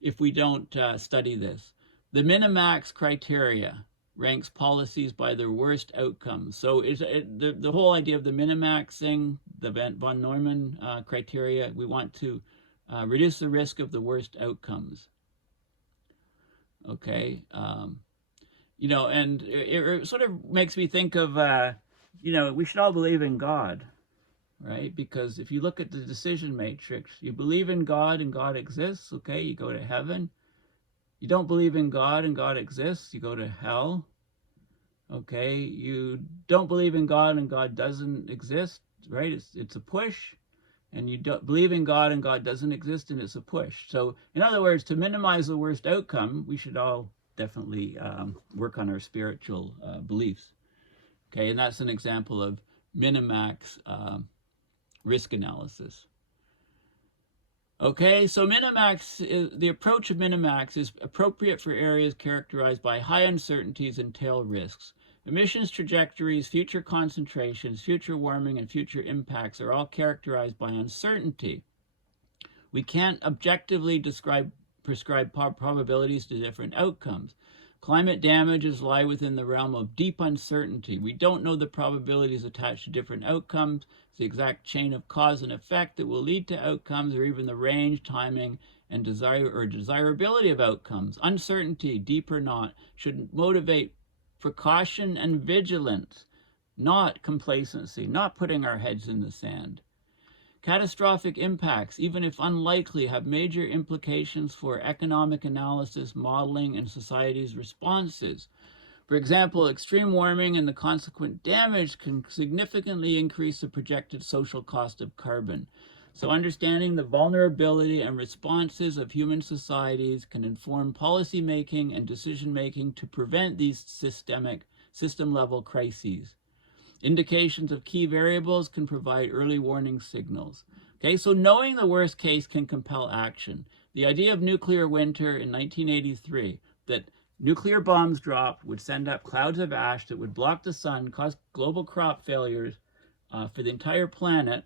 if we don't study this? The Minimax criteria ranks policies by their worst outcomes. So the whole idea of the Minimaxing, the von Neumann criteria, we want to reduce the risk of the worst outcomes. Okay, you know, and it sort of makes me think of, you know, we should all believe in God, right? Because if you look at the decision matrix, you believe in God and God exists, okay, you go to heaven. You don't believe in God and God exists, you go to hell. Okay, you don't believe in God and God doesn't exist, right? It's a push. And you don't believe in God and God doesn't exist, and it's a push. So in other words, to minimize the worst outcome, we should all definitely work on our spiritual beliefs. Okay, and that's an example of Minimax risk analysis. Okay, so the approach of Minimax is appropriate for areas characterized by high uncertainties and tail risks. Emissions trajectories, future concentrations, future warming, and future impacts are all characterized by uncertainty. We can't objectively prescribe probabilities to different outcomes. Climate damages lie within the realm of deep uncertainty. We don't know the probabilities attached to different outcomes, the exact chain of cause and effect that will lead to outcomes, or even the range, timing, and desirability of outcomes. Uncertainty, deep or not, should motivate precaution and vigilance, not complacency, not putting our heads in the sand. Catastrophic impacts, even if unlikely, have major implications for economic analysis, modeling, and society's responses. For example, extreme warming and the consequent damage can significantly increase the projected social cost of carbon. So understanding the vulnerability and responses of human societies can inform policy making and decision making to prevent these system-level crises. Indications of key variables can provide early warning signals. Okay, so knowing the worst case can compel action. The idea of nuclear winter in 1983, that nuclear bombs dropped would send up clouds of ash that would block the sun, cause global crop failures for the entire planet,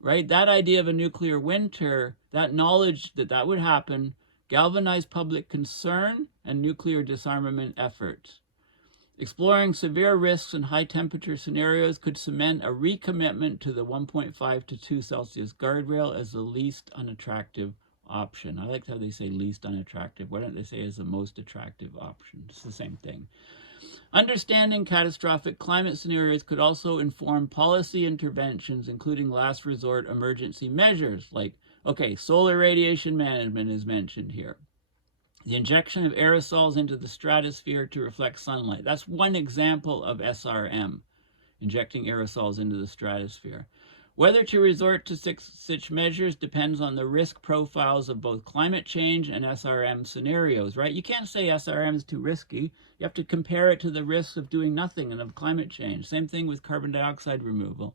right? That idea of a nuclear winter, that knowledge that that would happen, galvanized public concern and nuclear disarmament efforts. Exploring severe risks and high temperature scenarios could cement a recommitment to the 1.5 to 2 Celsius guardrail as the least unattractive option. I like how they say least unattractive. Why don't they say as the most attractive option? It's the same thing. Understanding catastrophic climate scenarios could also inform policy interventions, including last resort emergency measures like, okay, solar radiation management is mentioned here. The injection of aerosols into the stratosphere to reflect sunlight. That's one example of SRM, injecting aerosols into the stratosphere. Whether to resort to such measures depends on the risk profiles of both climate change and SRM scenarios, right? You can't say SRM is too risky. You have to compare it to the risks of doing nothing and of climate change. Same thing with carbon dioxide removal.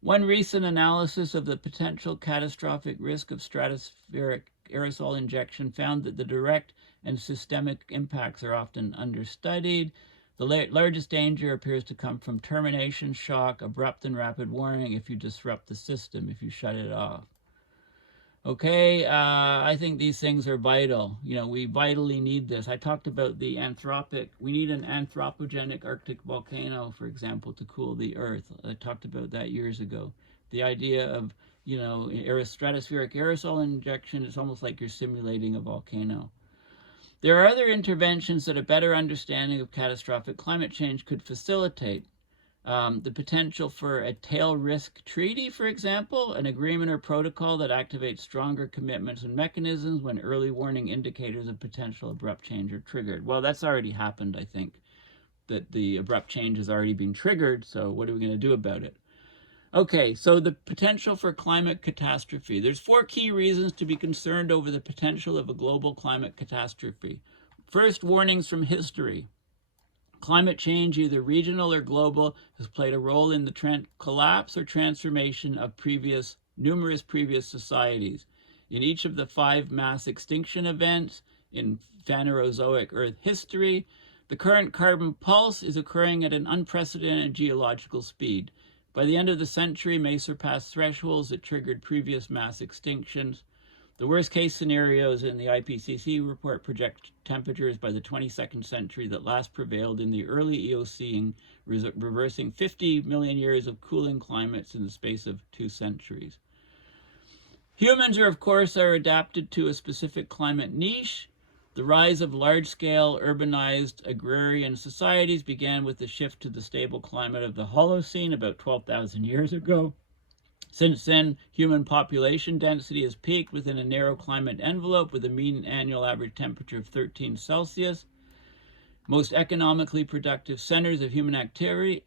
One recent analysis of the potential catastrophic risk of stratospheric aerosol injection found that the direct and systemic impacts are often understudied. The largest danger appears to come from termination shock, abrupt and rapid warning if you disrupt the system, if you shut it off. Okay, I think these things are vital. You know, we vitally need this. I talked about the we need an anthropogenic Arctic volcano, for example, to cool the Earth. I talked about that years ago. The idea of, you know, stratospheric aerosol injection is almost like you're simulating a volcano. There are other interventions that a better understanding of catastrophic climate change could facilitate. The potential for a tail risk treaty, for example, an agreement or protocol that activates stronger commitments and mechanisms when early warning indicators of potential abrupt change are triggered. Well, that's already happened, I think, that the abrupt change has already been triggered, so what are we going to do about it? Okay, so the potential for climate catastrophe. There's 4 key reasons to be concerned over the potential of a global climate catastrophe. First, warnings from history. Climate change, either regional or global, has played a role in the collapse or transformation of numerous previous societies. In each of the 5 mass extinction events in Phanerozoic Earth history, the current carbon pulse is occurring at an unprecedented geological speed. By the end of the century, may surpass thresholds that triggered previous mass extinctions. The worst case scenarios in the IPCC report project temperatures by the 22nd century that last prevailed in the early Eocene, reversing 50 million years of cooling climates in the space of 2 centuries. Humans are, of course, adapted to a specific climate niche. The rise of large-scale urbanized agrarian societies began with the shift to the stable climate of the Holocene about 12,000 years ago. Since then, human population density has peaked within a narrow climate envelope with a mean annual average temperature of 13 Celsius. Most economically productive centers of human activity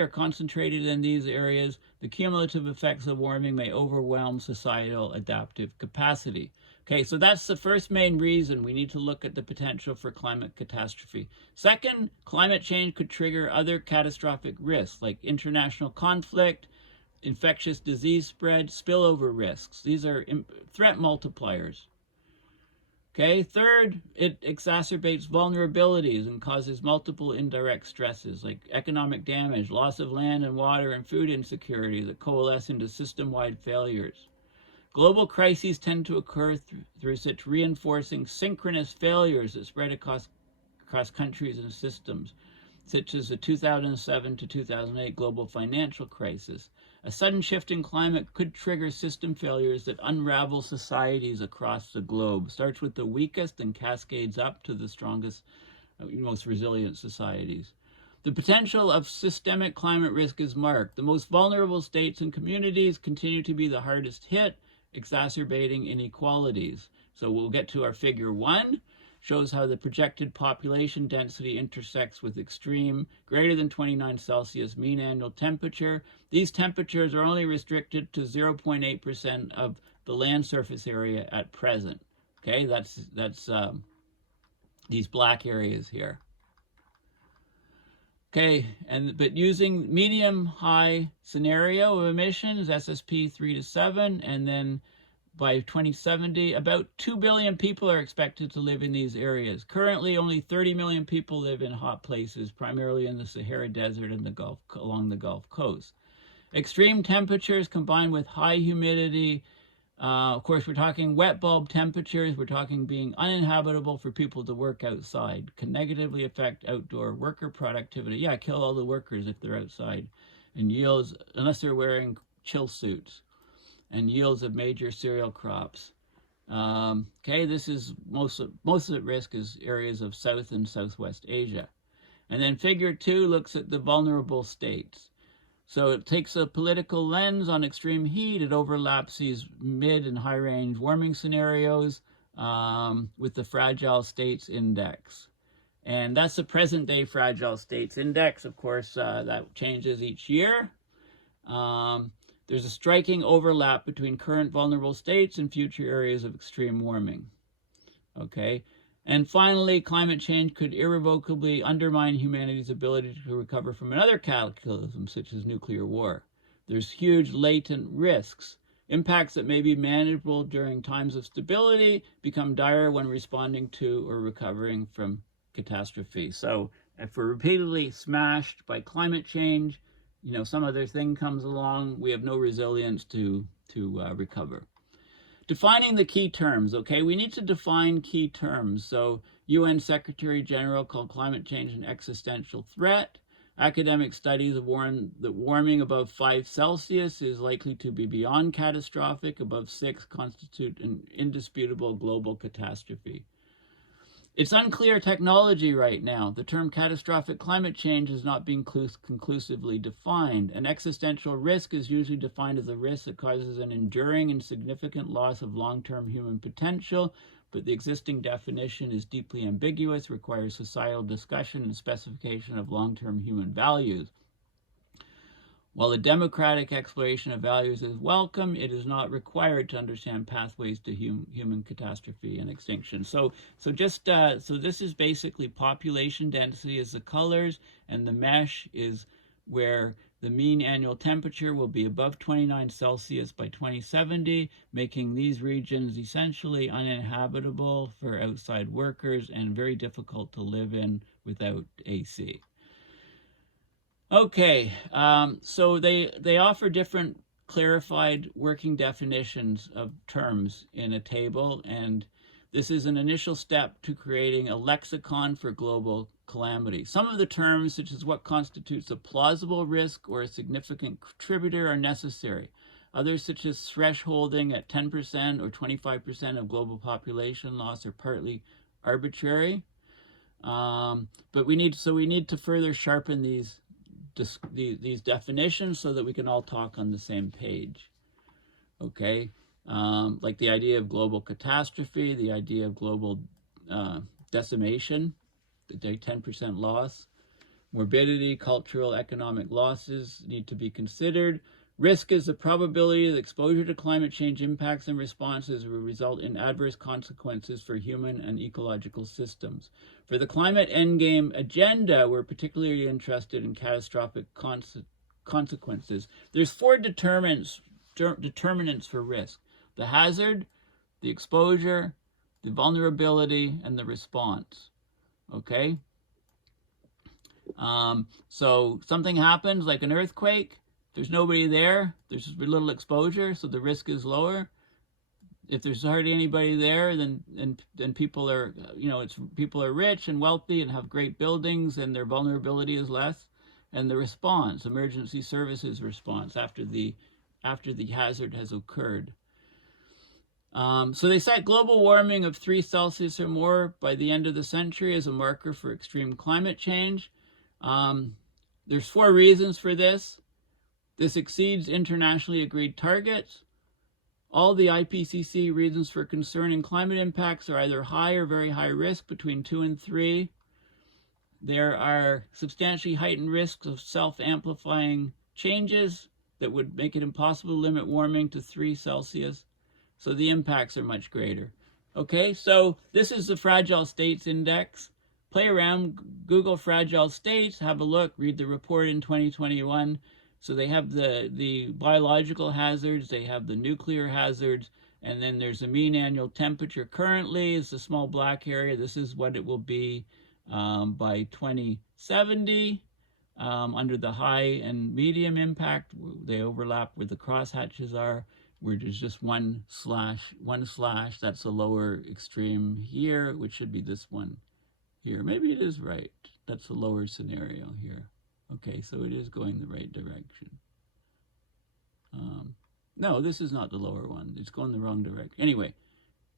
are concentrated in these areas. The cumulative effects of warming may overwhelm societal adaptive capacity. Okay, so that's the first main reason we need to look at the potential for climate catastrophe. Second, climate change could trigger other catastrophic risks like international conflict, infectious disease spread, spillover risks. These are threat multipliers. Okay, third, it exacerbates vulnerabilities and causes multiple indirect stresses like economic damage, loss of land and water, and food insecurity that coalesce into system-wide failures. Global crises tend to occur through such reinforcing synchronous failures that spread across countries and systems, such as the 2007 to 2008 global financial crisis. A sudden shift in climate could trigger system failures that unravel societies across the globe. Starts with the weakest and cascades up to the strongest, most resilient societies. The potential of systemic climate risk is marked. The most vulnerable states and communities continue to be the hardest hit, exacerbating inequalities. So we'll get to our figure 1. Shows how the projected population density intersects with extreme, greater than 29 Celsius mean annual temperature. These temperatures are only restricted to 0.8% of the land surface area at present. Okay, that's these black areas here. Okay, but using medium-high scenario of emissions, SSP 3 to 7, and then by 2070, about 2 billion people are expected to live in these areas. Currently, only 30 million people live in hot places, primarily in the Sahara Desert and along the Gulf Coast. Extreme temperatures combined with high humidity, of course, we're talking wet bulb temperatures, we're talking being uninhabitable for people to work outside, can negatively affect outdoor worker productivity. Yeah, kill all the workers if they're outside. And yields, unless they're wearing chill suits. And yields of major cereal crops. Okay, this is most at risk is areas of South and Southwest Asia. And then figure 2 looks at the vulnerable states. So it takes a political lens on extreme heat. It overlaps these mid and high range warming scenarios with the Fragile States Index. And that's the present day Fragile States Index. Of course, that changes each year. There's a striking overlap between current vulnerable states and future areas of extreme warming. Okay, and finally, climate change could irrevocably undermine humanity's ability to recover from another cataclysm, such as nuclear war. There's huge latent risks. Impacts that may be manageable during times of stability become dire when responding to or recovering from catastrophe. So if we're repeatedly smashed by climate change, some other thing comes along, we have no resilience to recover. Defining the key terms, okay? We need to define key terms. So UN Secretary General called climate change an existential threat. Academic studies have warned that warming above 5 Celsius is likely to be beyond catastrophic. Above 6 constitute an indisputable global catastrophe. It's unclear technology right now. The term catastrophic climate change is not being conclusively defined. An existential risk is usually defined as a risk that causes an enduring and significant loss of long-term human potential, but the existing definition is deeply ambiguous, requires societal discussion and specification of long-term human values. While the democratic exploration of values is welcome, it is not required to understand pathways to human catastrophe and extinction. So this is basically population density is the colors, and the mesh is where the mean annual temperature will be above 29 Celsius by 2070, making these regions essentially uninhabitable for outside workers and very difficult to live in without AC. Okay, so they offer different clarified working definitions of terms in a table, and this is an initial step to creating a lexicon for global calamity. Some of the terms, such as what constitutes a plausible risk or a significant contributor, are necessary. Others, such as thresholding at 10% or 25% of global population loss, are partly arbitrary. But we need to further sharpen these definitions so that we can all talk on the same page. Okay, like the idea of global catastrophe, the idea of global decimation, the 10% loss, morbidity, cultural, economic losses need to be considered. Risk is the probability that exposure to climate change impacts and responses will result in adverse consequences for human and ecological systems. For the Climate Endgame agenda, we're particularly interested in catastrophic consequences. There's 4 determinants for risk: the hazard, the exposure, the vulnerability, and the response. Okay? So something happens, like an earthquake. There's nobody there, there's little exposure, so the risk is lower. If there's hardly anybody there, then people are, people are rich and wealthy and have great buildings, and their vulnerability is less. And the response, emergency services response after the hazard has occurred. So they cite global warming of 3 Celsius or more by the end of the century as a marker for extreme climate change. There's 4 reasons for this. This exceeds internationally agreed targets. All the IPCC reasons for concern in climate impacts are either high or very high risk, between 2 and 3. There are substantially heightened risks of self-amplifying changes that would make it impossible to limit warming to 3 Celsius. So the impacts are much greater. Okay, so this is the Fragile States Index. Play around, Google Fragile States, have a look, read the report in 2021. So they have the biological hazards, they have the nuclear hazards, and then there's a mean annual temperature. Currently, it's a small black area. This is what it will be by 2070 under the high and medium impact. They overlap where the crosshatches are, where there's just one slash. That's the lower extreme here, which should be this one here. Maybe it is right. That's the lower scenario here. Okay, so it is going the right direction. No, this is not the lower one. It's going the wrong direction. Anyway,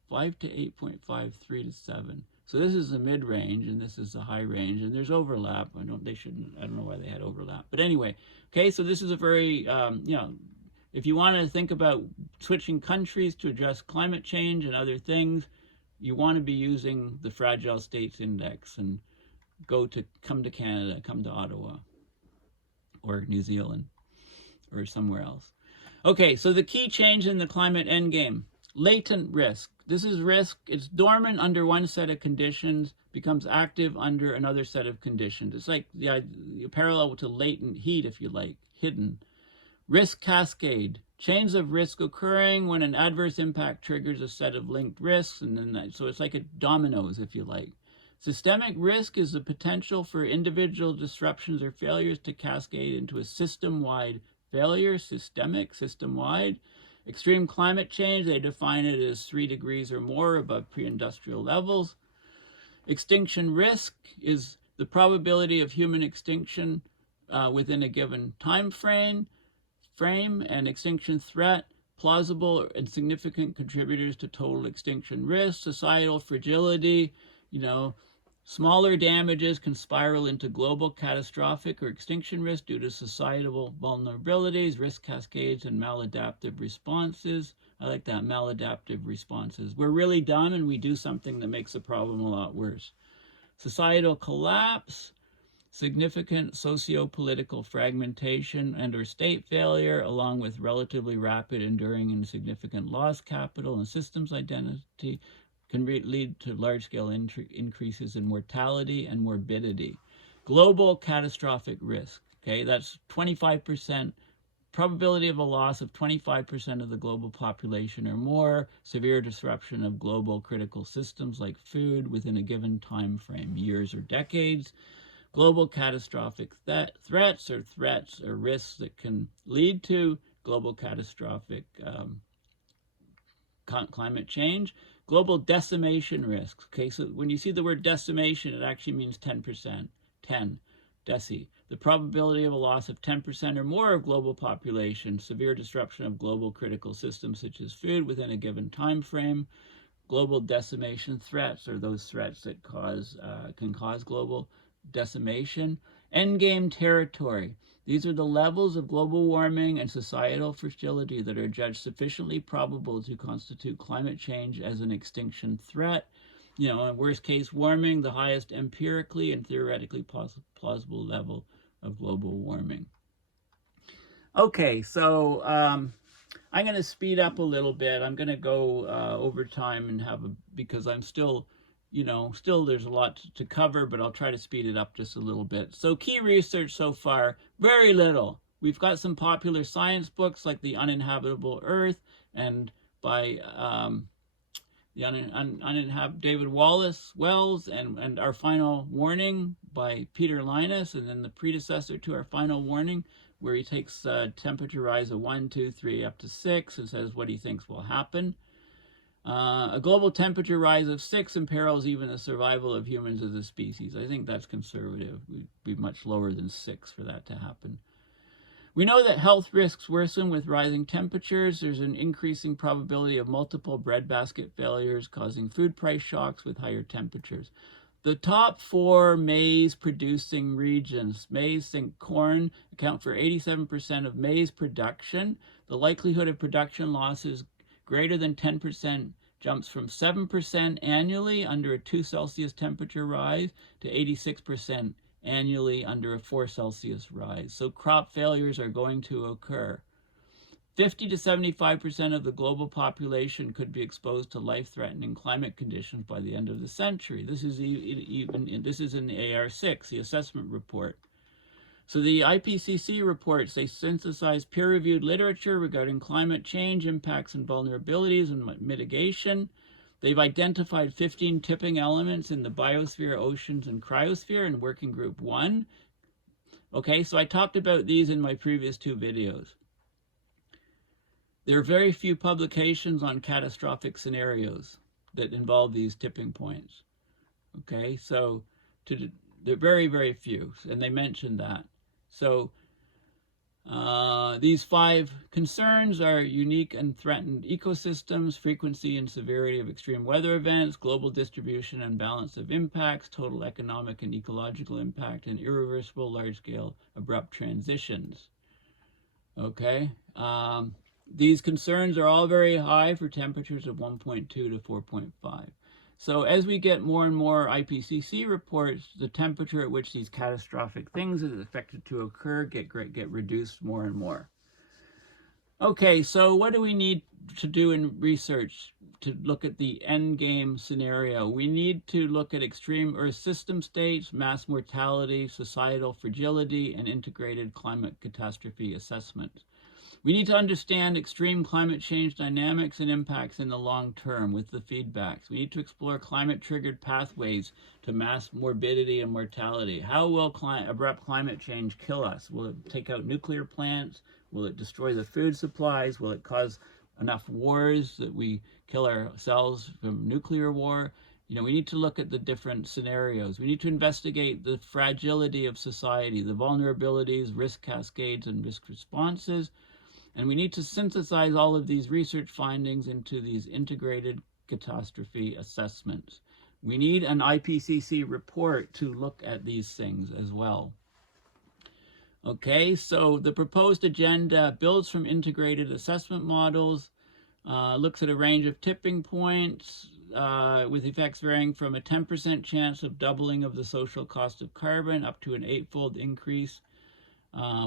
5 to 8.5, 3 to 7. So this is the mid-range, and this is the high range, and there's overlap. I don't know why they had overlap. But anyway, okay, so this is a very, if you want to think about switching countries to address climate change and other things, you want to be using the Fragile States Index and come to Canada, come to Ottawa, or New Zealand, or somewhere else. Okay, so the key change in the Climate Endgame: latent risk. This is risk. It's dormant under one set of conditions, becomes active under another set of conditions. It's like the parallel to latent heat, if you like, hidden. Risk cascade: chains of risk occurring when an adverse impact triggers a set of linked risks, and then so it's like a dominoes, if you like. Systemic risk is the potential for individual disruptions or failures to cascade into a system-wide failure. Systemic, system-wide. Extreme climate change, they define it as 3 degrees or more above pre-industrial levels. Extinction risk is the probability of human extinction within a given time frame, and extinction threat, plausible and significant contributors to total extinction risk. Societal fragility You know, smaller damages can spiral into global catastrophic or extinction risk due to societal vulnerabilities, risk cascades, and maladaptive responses. I like that, maladaptive responses. We're really dumb and we do something that makes the problem a lot worse. Societal collapse, significant socio-political fragmentation and or state failure, along with relatively rapid, enduring, and significant lost capital and systems identity, can lead to large-scale increases in mortality and morbidity. Global catastrophic risk, okay, that's 25%, probability of a loss of 25% of the global population or more, severe disruption of global critical systems like food within a given time frame, years or decades. Global catastrophic threats or risks that can lead to global catastrophic climate change. Global decimation risks. Okay, so when you see the word decimation, it actually means 10%. 10, deci. The probability of a loss of 10% or more of global population, severe disruption of global critical systems such as food within a given time frame. Global decimation threats are those threats that can cause global decimation. Endgame territory. These are the levels of global warming and societal fragility that are judged sufficiently probable to constitute climate change as an extinction threat. You know, in worst case warming, the highest empirically and theoretically plausible level of global warming. Okay, so I'm going to speed up a little bit. I'm going to go over time and because I'm still, still there's a lot to cover, but I'll try to speed it up just a little bit. So key research so far, very little. We've got some popular science books like The Uninhabitable Earth and by David Wells and Our Final Warning by Peter Linus, and then the predecessor to Our Final Warning, where he takes temperature rise of 1, 2, 3, up to 6 and says what he thinks will happen. A global temperature rise of 6 imperils even the survival of humans as a species. I think that's conservative. We'd be much lower than 6 for that to happen. We know that health risks worsen with rising temperatures. There's an increasing probability of multiple breadbasket failures causing food price shocks with higher temperatures. The top 4 maize-producing regions, maize, think corn, account for 87% of maize production. The likelihood of production losses greater than 10% jumps from 7% annually under a 2 Celsius temperature rise to 86% annually under a 4 Celsius rise. So crop failures are going to occur. 50 to 75% of the global population could be exposed to life-threatening climate conditions by the end of the century. This is in the AR6, the assessment report. So the IPCC reports, they synthesize peer-reviewed literature regarding climate change, impacts and vulnerabilities and mitigation. They've identified 15 tipping elements in the biosphere, oceans, and cryosphere in Working Group 1. Okay, so I talked about these in my previous 2 videos. There are very few publications on catastrophic scenarios that involve these tipping points. Okay, so they're very, very few, and they mentioned that. So these 5 concerns are unique and threatened ecosystems, frequency and severity of extreme weather events, global distribution and balance of impacts, total economic and ecological impact, and irreversible large-scale abrupt transitions. Okay, these concerns are all very high for temperatures of 1.2 to 4.5. So as we get more and more IPCC reports, the temperature at which these catastrophic things are expected to occur get reduced more and more. Okay, so what do we need to do in research to look at the end game scenario? We need to look at extreme Earth system states, mass mortality, societal fragility, and integrated climate catastrophe assessment. We need to understand extreme climate change dynamics and impacts in the long term with the feedbacks. We need to explore climate-triggered pathways to mass morbidity and mortality. How will abrupt climate change kill us? Will it take out nuclear plants? Will it destroy the food supplies? Will it cause enough wars that we kill ourselves from nuclear war? We need to look at the different scenarios. We need to investigate the fragility of society, the vulnerabilities, risk cascades, and risk responses. And we need to synthesize all of these research findings into these integrated catastrophe assessments. We need an IPCC report to look at these things as well. Okay, so the proposed agenda builds from integrated assessment models, looks at a range of tipping points with effects varying from a 10% chance of doubling of the social cost of carbon up to an 8-fold increase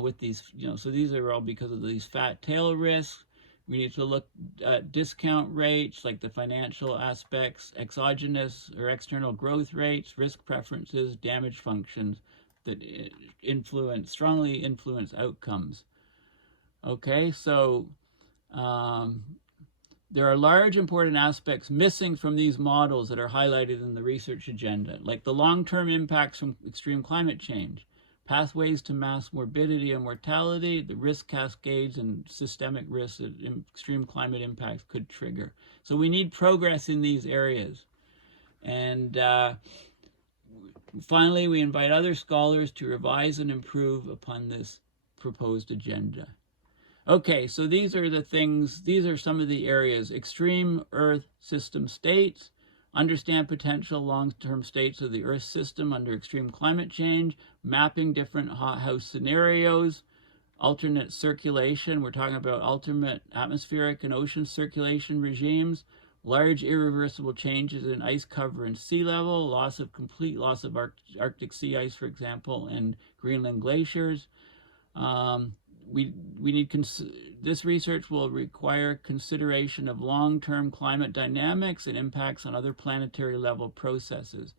with these, so these are all because of these fat tail risks. We need to look at discount rates, like the financial aspects, exogenous or external growth rates, risk preferences, damage functions that strongly influence outcomes. Okay, so there are large important aspects missing from these models that are highlighted in the research agenda, like the long-term impacts from extreme climate change, pathways to mass morbidity and mortality, the risk cascades and systemic risks that extreme climate impacts could trigger. So we need progress in these areas. And finally, we invite other scholars to revise and improve upon this proposed agenda. Okay, so these are the things, these are some of the areas: extreme Earth system states, understand potential long-term states of the Earth system under extreme climate change, mapping different hothouse scenarios, alternate circulation, we're talking about alternate atmospheric and ocean circulation regimes, large irreversible changes in ice cover and sea level, complete loss of Arctic sea ice, for example, and Greenland glaciers. This research will require consideration of long-term climate dynamics and impacts on other planetary level processes.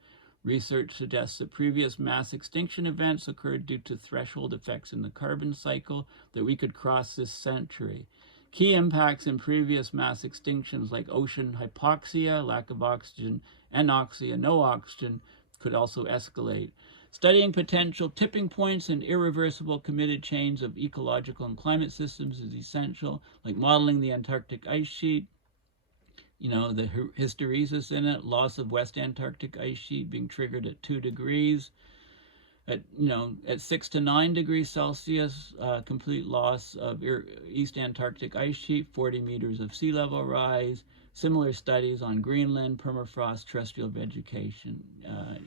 Research suggests that previous mass extinction events occurred due to threshold effects in the carbon cycle that we could cross this century. Key impacts in previous mass extinctions, like ocean hypoxia, lack of oxygen, anoxia, no oxygen, could also escalate. Studying potential tipping points and irreversible committed chains of ecological and climate systems is essential, like modeling the Antarctic ice sheet, the hysteresis in it, loss of West Antarctic ice sheet being triggered at 2 degrees. At 6 to 9 degrees Celsius, complete loss of East Antarctic ice sheet, 40 meters of sea level rise. Similar studies on Greenland, permafrost, terrestrial vegetation,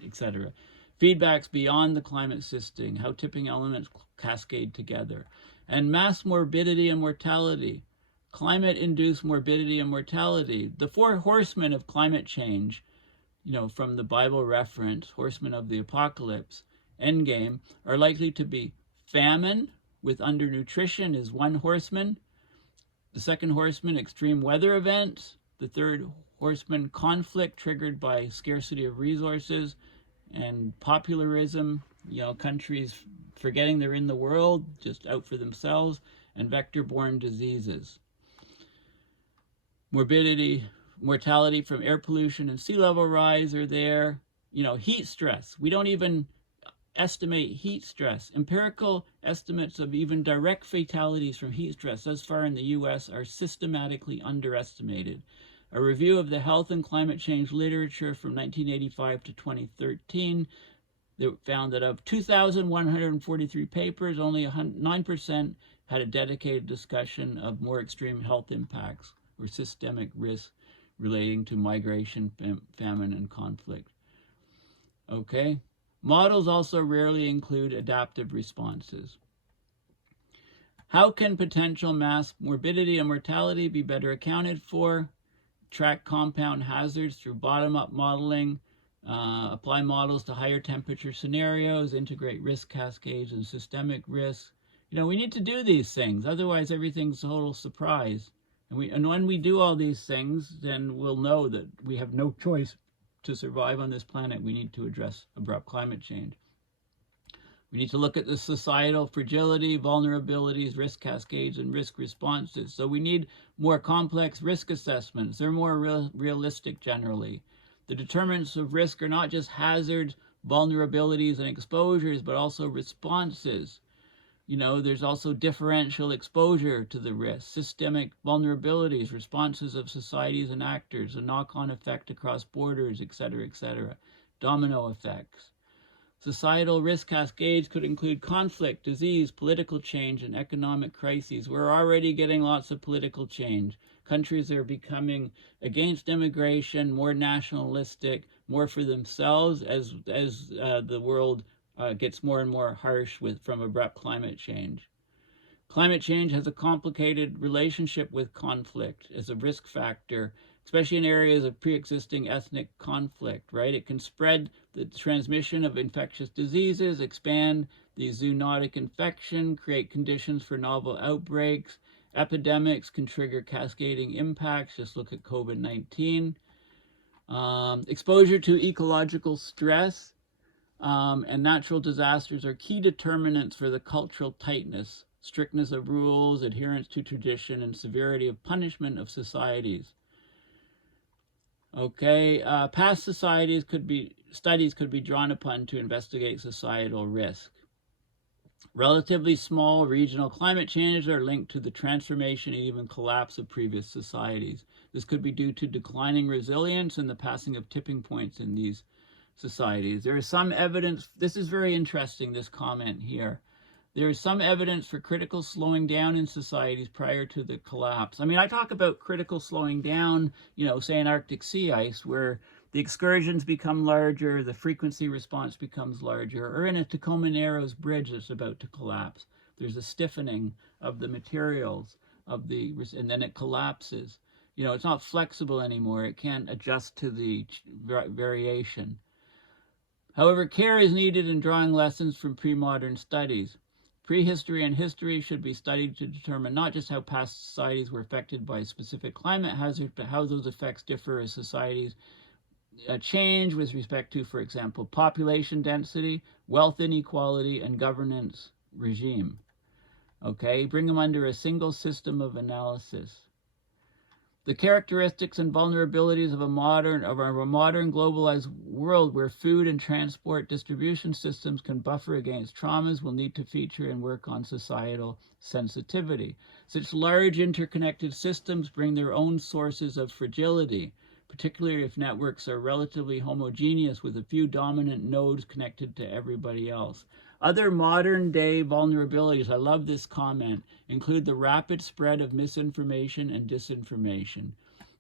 etc. Feedbacks beyond the climate system, how tipping elements cascade together. And mass morbidity and mortality, climate-induced morbidity and mortality. The 4 horsemen of climate change, from the Bible reference, horsemen of the apocalypse, endgame, are likely to be famine with undernutrition is one horseman. The second horseman, extreme weather events. The third horseman, conflict triggered by scarcity of resources and popularism, countries forgetting they're in the world, just out for themselves, and vector-borne diseases. Mortality from air pollution and sea level rise are there. Heat stress. We don't even estimate heat stress. Empirical estimates of even direct fatalities from heat stress thus far in the US are systematically underestimated. A review of the health and climate change literature from 1985 to 2013 found that of 2,143 papers, only 9% had a dedicated discussion of more extreme health impacts or systemic risks relating to migration, famine, and conflict. Okay? Models also rarely include adaptive responses. How can potential mass morbidity and mortality be better accounted for? Track compound hazards through bottom-up modeling, apply models to higher temperature scenarios, integrate risk cascades and systemic risks. We need to do these things, otherwise everything's a total surprise. And when we do all these things, then we'll know that we have no choice to survive on this planet. We need to address abrupt climate change. We need to look at the societal fragility, vulnerabilities, risk cascades, and risk responses. So we need more complex risk assessments. They're more realistic generally. The determinants of risk are not just hazards, vulnerabilities, and exposures, but also responses. There's also differential exposure to the risk, systemic vulnerabilities, responses of societies and actors, a knock-on effect across borders, etc., domino effects. Societal risk cascades could include conflict, disease, political change, and economic crises. We're already getting lots of political change. Countries are becoming against immigration, more nationalistic, more for themselves as the world gets more and more harsh from abrupt climate change. Climate change has a complicated relationship with conflict as a risk factor, especially in areas of pre-existing ethnic conflict, right? It can spread the transmission of infectious diseases, expand the zoonotic infection, create conditions for novel outbreaks. Epidemics can trigger cascading impacts. Just look at COVID-19. Exposure to ecological stress and natural disasters are key determinants for the cultural tightness, strictness of rules, adherence to tradition, and severity of punishment of societies. Okay, past studies could be drawn upon to investigate societal risk. Relatively small regional climate changes are linked to the transformation and even collapse of previous societies. This could be due to declining resilience and the passing of tipping points in these societies. There is some evidence, this is very interesting, this comment here. There is some evidence for critical slowing down in societies prior to the collapse. I mean, I talk about critical slowing down, say in Arctic sea ice, where the excursions become larger, the frequency response becomes larger, or in a Tacoma Narrows bridge that's about to collapse. There's a stiffening of the materials and then it collapses. It's not flexible anymore. It can't adjust to the variation. However, care is needed in drawing lessons from pre-modern studies. Prehistory and history should be studied to determine not just how past societies were affected by specific climate hazards, but how those effects differ as societies change with respect to, for example, population density, wealth inequality, and governance regime. Okay, bring them under a single system of analysis. The characteristics and vulnerabilities of a modern globalized world where food and transport distribution systems can buffer against traumas will need to feature and work on societal sensitivity. Such large interconnected systems bring their own sources of fragility, particularly if networks are relatively homogeneous with a few dominant nodes connected to everybody else. Other modern day vulnerabilities, I love this comment, include the rapid spread of misinformation and disinformation.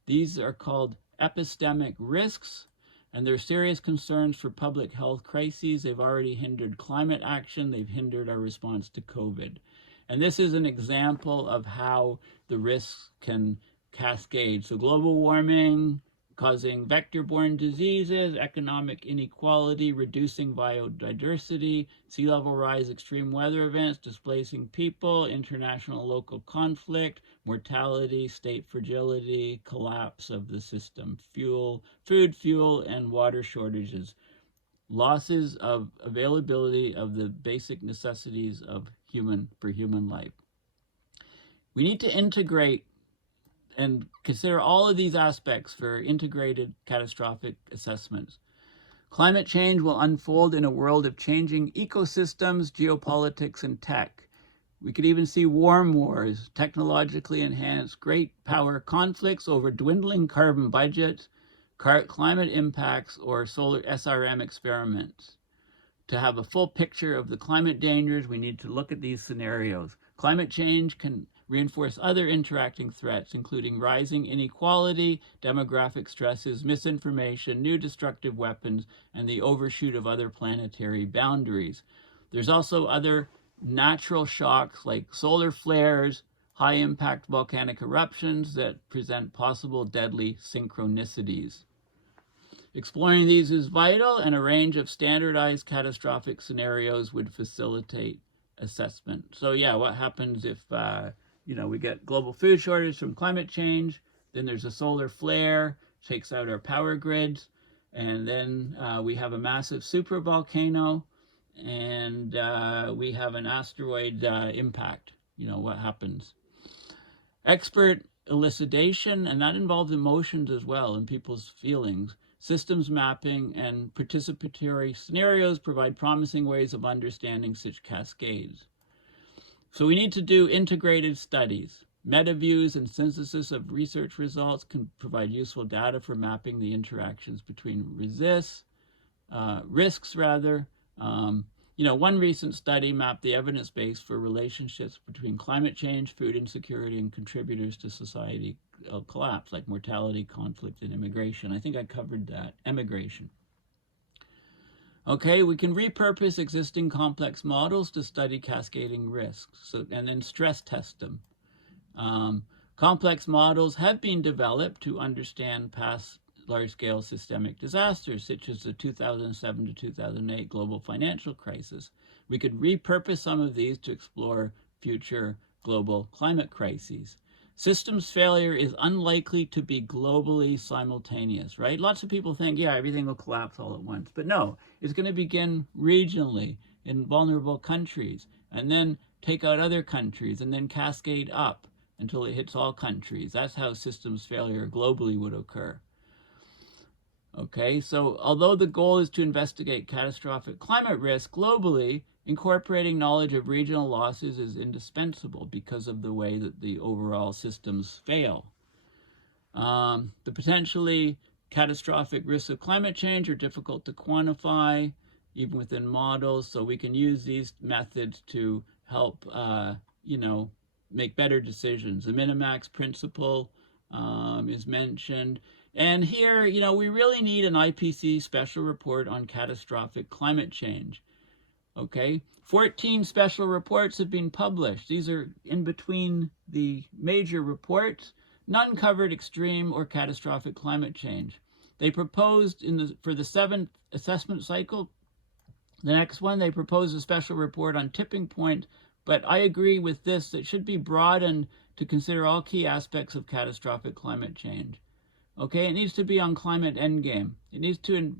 These are called epistemic risks, and they're serious concerns for public health crises. They've already hindered climate action. They've hindered our response to COVID. And this is an example of how the risks can cascade. So global warming, causing vector-borne diseases, economic inequality, reducing biodiversity, sea level rise, extreme weather events, displacing people, international and local conflict, mortality, state fragility, collapse of the system, food, fuel, and water shortages, losses of availability of the basic necessities of for human life. We need to integrate and consider all of these aspects for integrated catastrophic assessments. Climate change will unfold in a world of changing ecosystems, geopolitics, and tech. We could even see warm wars, technologically enhanced great power conflicts over dwindling carbon budgets, climate impacts, or solar SRM experiments. To have a full picture of the climate dangers, we need to look at these scenarios. Climate change can reinforce other interacting threats, including rising inequality, demographic stresses, misinformation, new destructive weapons, and the overshoot of other planetary boundaries. There's also other natural shocks like solar flares, high-impact volcanic eruptions that present possible deadly synchronicities. Exploring these is vital, and a range of standardized catastrophic scenarios would facilitate assessment. So yeah, what happens if we get global food shortage from climate change, then there's a solar flare, takes out our power grids, and then we have a massive supervolcano, and we have an asteroid impact. What happens? Expert elucidation, and that involves emotions as well and people's feelings. Systems mapping and participatory scenarios provide promising ways of understanding such cascades. So we need to do integrated studies. Meta views and synthesis of research results can provide useful data for mapping the interactions between risks, You know, one recent study mapped the evidence base for relationships between climate change, food insecurity, and contributors to society collapse, like mortality, conflict, and immigration. I think I covered that. Emigration. Okay, we can repurpose existing complex models to study cascading risks, and then stress test them. Complex models have been developed to understand past large-scale systemic disasters, such as the 2007 to 2008 global financial crisis. We could repurpose some of these to explore future global climate crises. Systems failure is unlikely to be globally simultaneous, right? Lots of people think, yeah, everything will collapse all at once. But no, it's going to begin regionally in vulnerable countries, and then take out other countries, and then cascade up until it hits all countries. That's how systems failure globally would occur. Okay, so although the goal is to investigate catastrophic climate risk globally, incorporating knowledge of regional losses is indispensable because of the way that the overall systems fail. The potentially catastrophic risks of climate change are difficult to quantify, even within models, so we can use these methods to help, you know, make better decisions. The Minimax principle is mentioned. And here, you know, we really need an IPCC special report on catastrophic climate change. Okay, 14 special reports have been published. These are in between the major reports. None covered extreme or catastrophic climate change. They proposed for the 7th assessment cycle, the next one, they proposed a special report on tipping point, but I agree with this, that should be broadened to consider all key aspects of catastrophic climate change. Okay, it needs to be on Climate Endgame. It needs to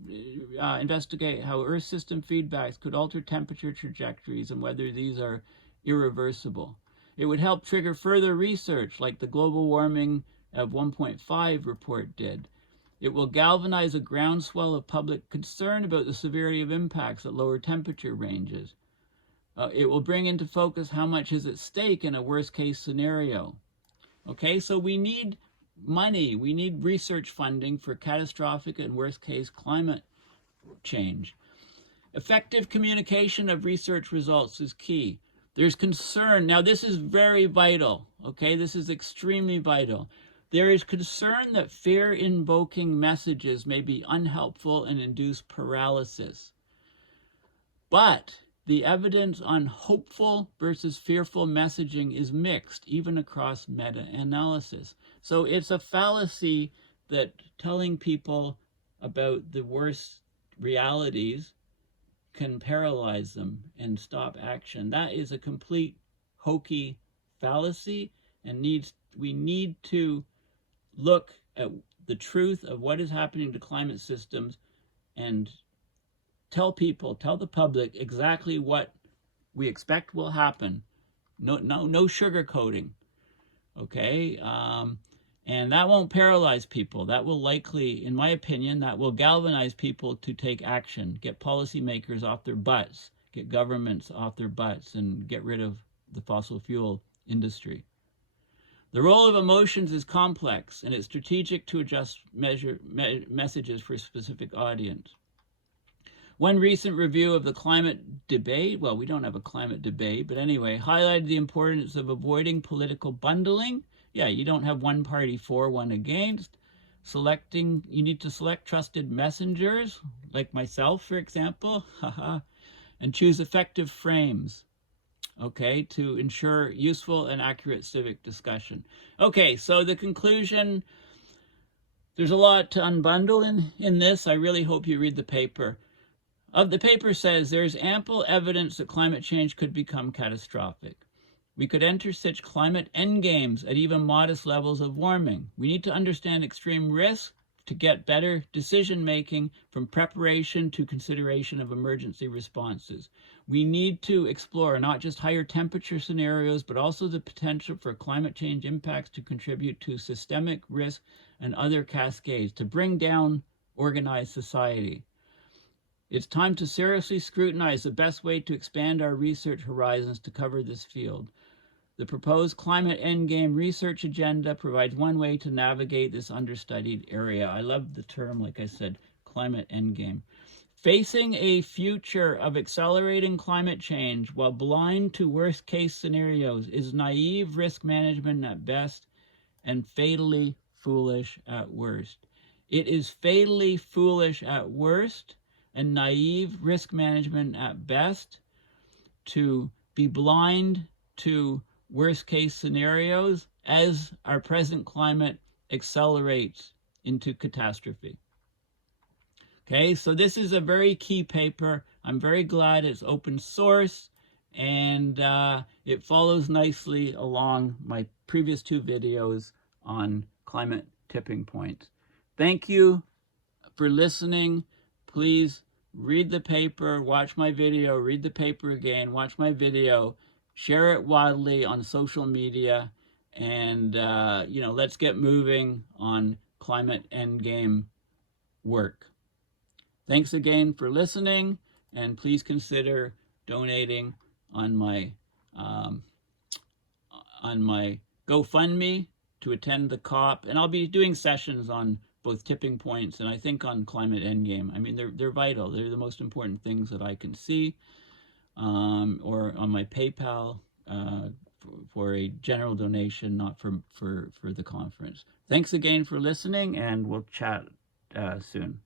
investigate how Earth system feedbacks could alter temperature trajectories and whether these are irreversible. It would help trigger further research like the global warming of 1.5 report did. It will galvanize a groundswell of public concern about the severity of impacts at lower temperature ranges. It will bring into focus how much is at stake in a worst case scenario. Okay, so we need money, we need research funding for catastrophic and worst case climate change. Effective communication of research results is key. There's concern. Now this is very vital, okay? This is extremely vital. There is concern that fear-invoking messages may be unhelpful and induce paralysis. But the evidence on hopeful versus fearful messaging is mixed, even across meta-analysis. So it's a fallacy that telling people about the worst realities can paralyze them and stop action. That is a complete hokey fallacy, and we need to look at the truth of what is happening to climate systems and tell the public exactly what we expect will happen. No sugarcoating. Okay, and that won't paralyze people. That will likely, in my opinion, that will galvanize people to take action, get policymakers off their butts, get governments off their butts, and get rid of the fossil fuel industry. The role of emotions is complex, and it's strategic to adjust messages for a specific audience. One recent review of the climate debate, well, we don't have a climate debate, but anyway, highlighted the importance of avoiding political bundling. Yeah, you don't have one party for, one against. You need to select trusted messengers, like myself, for example, and choose effective frames, okay, to ensure useful and accurate civic discussion. Okay, so the conclusion, there's a lot to unbundle in this. I really hope you read the paper. The paper says there's ample evidence that climate change could become catastrophic. We could enter such climate endgames at even modest levels of warming. We need to understand extreme risk to get better decision-making, from preparation to consideration of emergency responses. We need to explore not just higher temperature scenarios, but also the potential for climate change impacts to contribute to systemic risk and other cascades to bring down organized society. It's time to seriously scrutinize the best way to expand our research horizons to cover this field. The proposed Climate Endgame research agenda provides one way to navigate this understudied area. I love the term, like I said, Climate Endgame. Facing a future of accelerating climate change while blind to worst-case scenarios is naive risk management at best and fatally foolish at worst. It is fatally foolish at worst and naive risk management at best to be blind to worst-case scenarios as our present climate accelerates into catastrophe. Okay, so this is a very key paper. I'm very glad it's open source, and it follows nicely along my previous 2 videos on climate tipping points. Thank you for listening. Please read the paper, watch my video, read the paper again, watch my video, share it widely on social media, and let's get moving on Climate Endgame work. Thanks again for listening, and please consider donating on my GoFundMe to attend the COP, and I'll be doing sessions on both tipping points and I think on Climate Endgame. I mean, they're vital. They're the most important things that I can see, or on my PayPal for a general donation, not for the conference. Thanks again for listening, and we'll chat soon.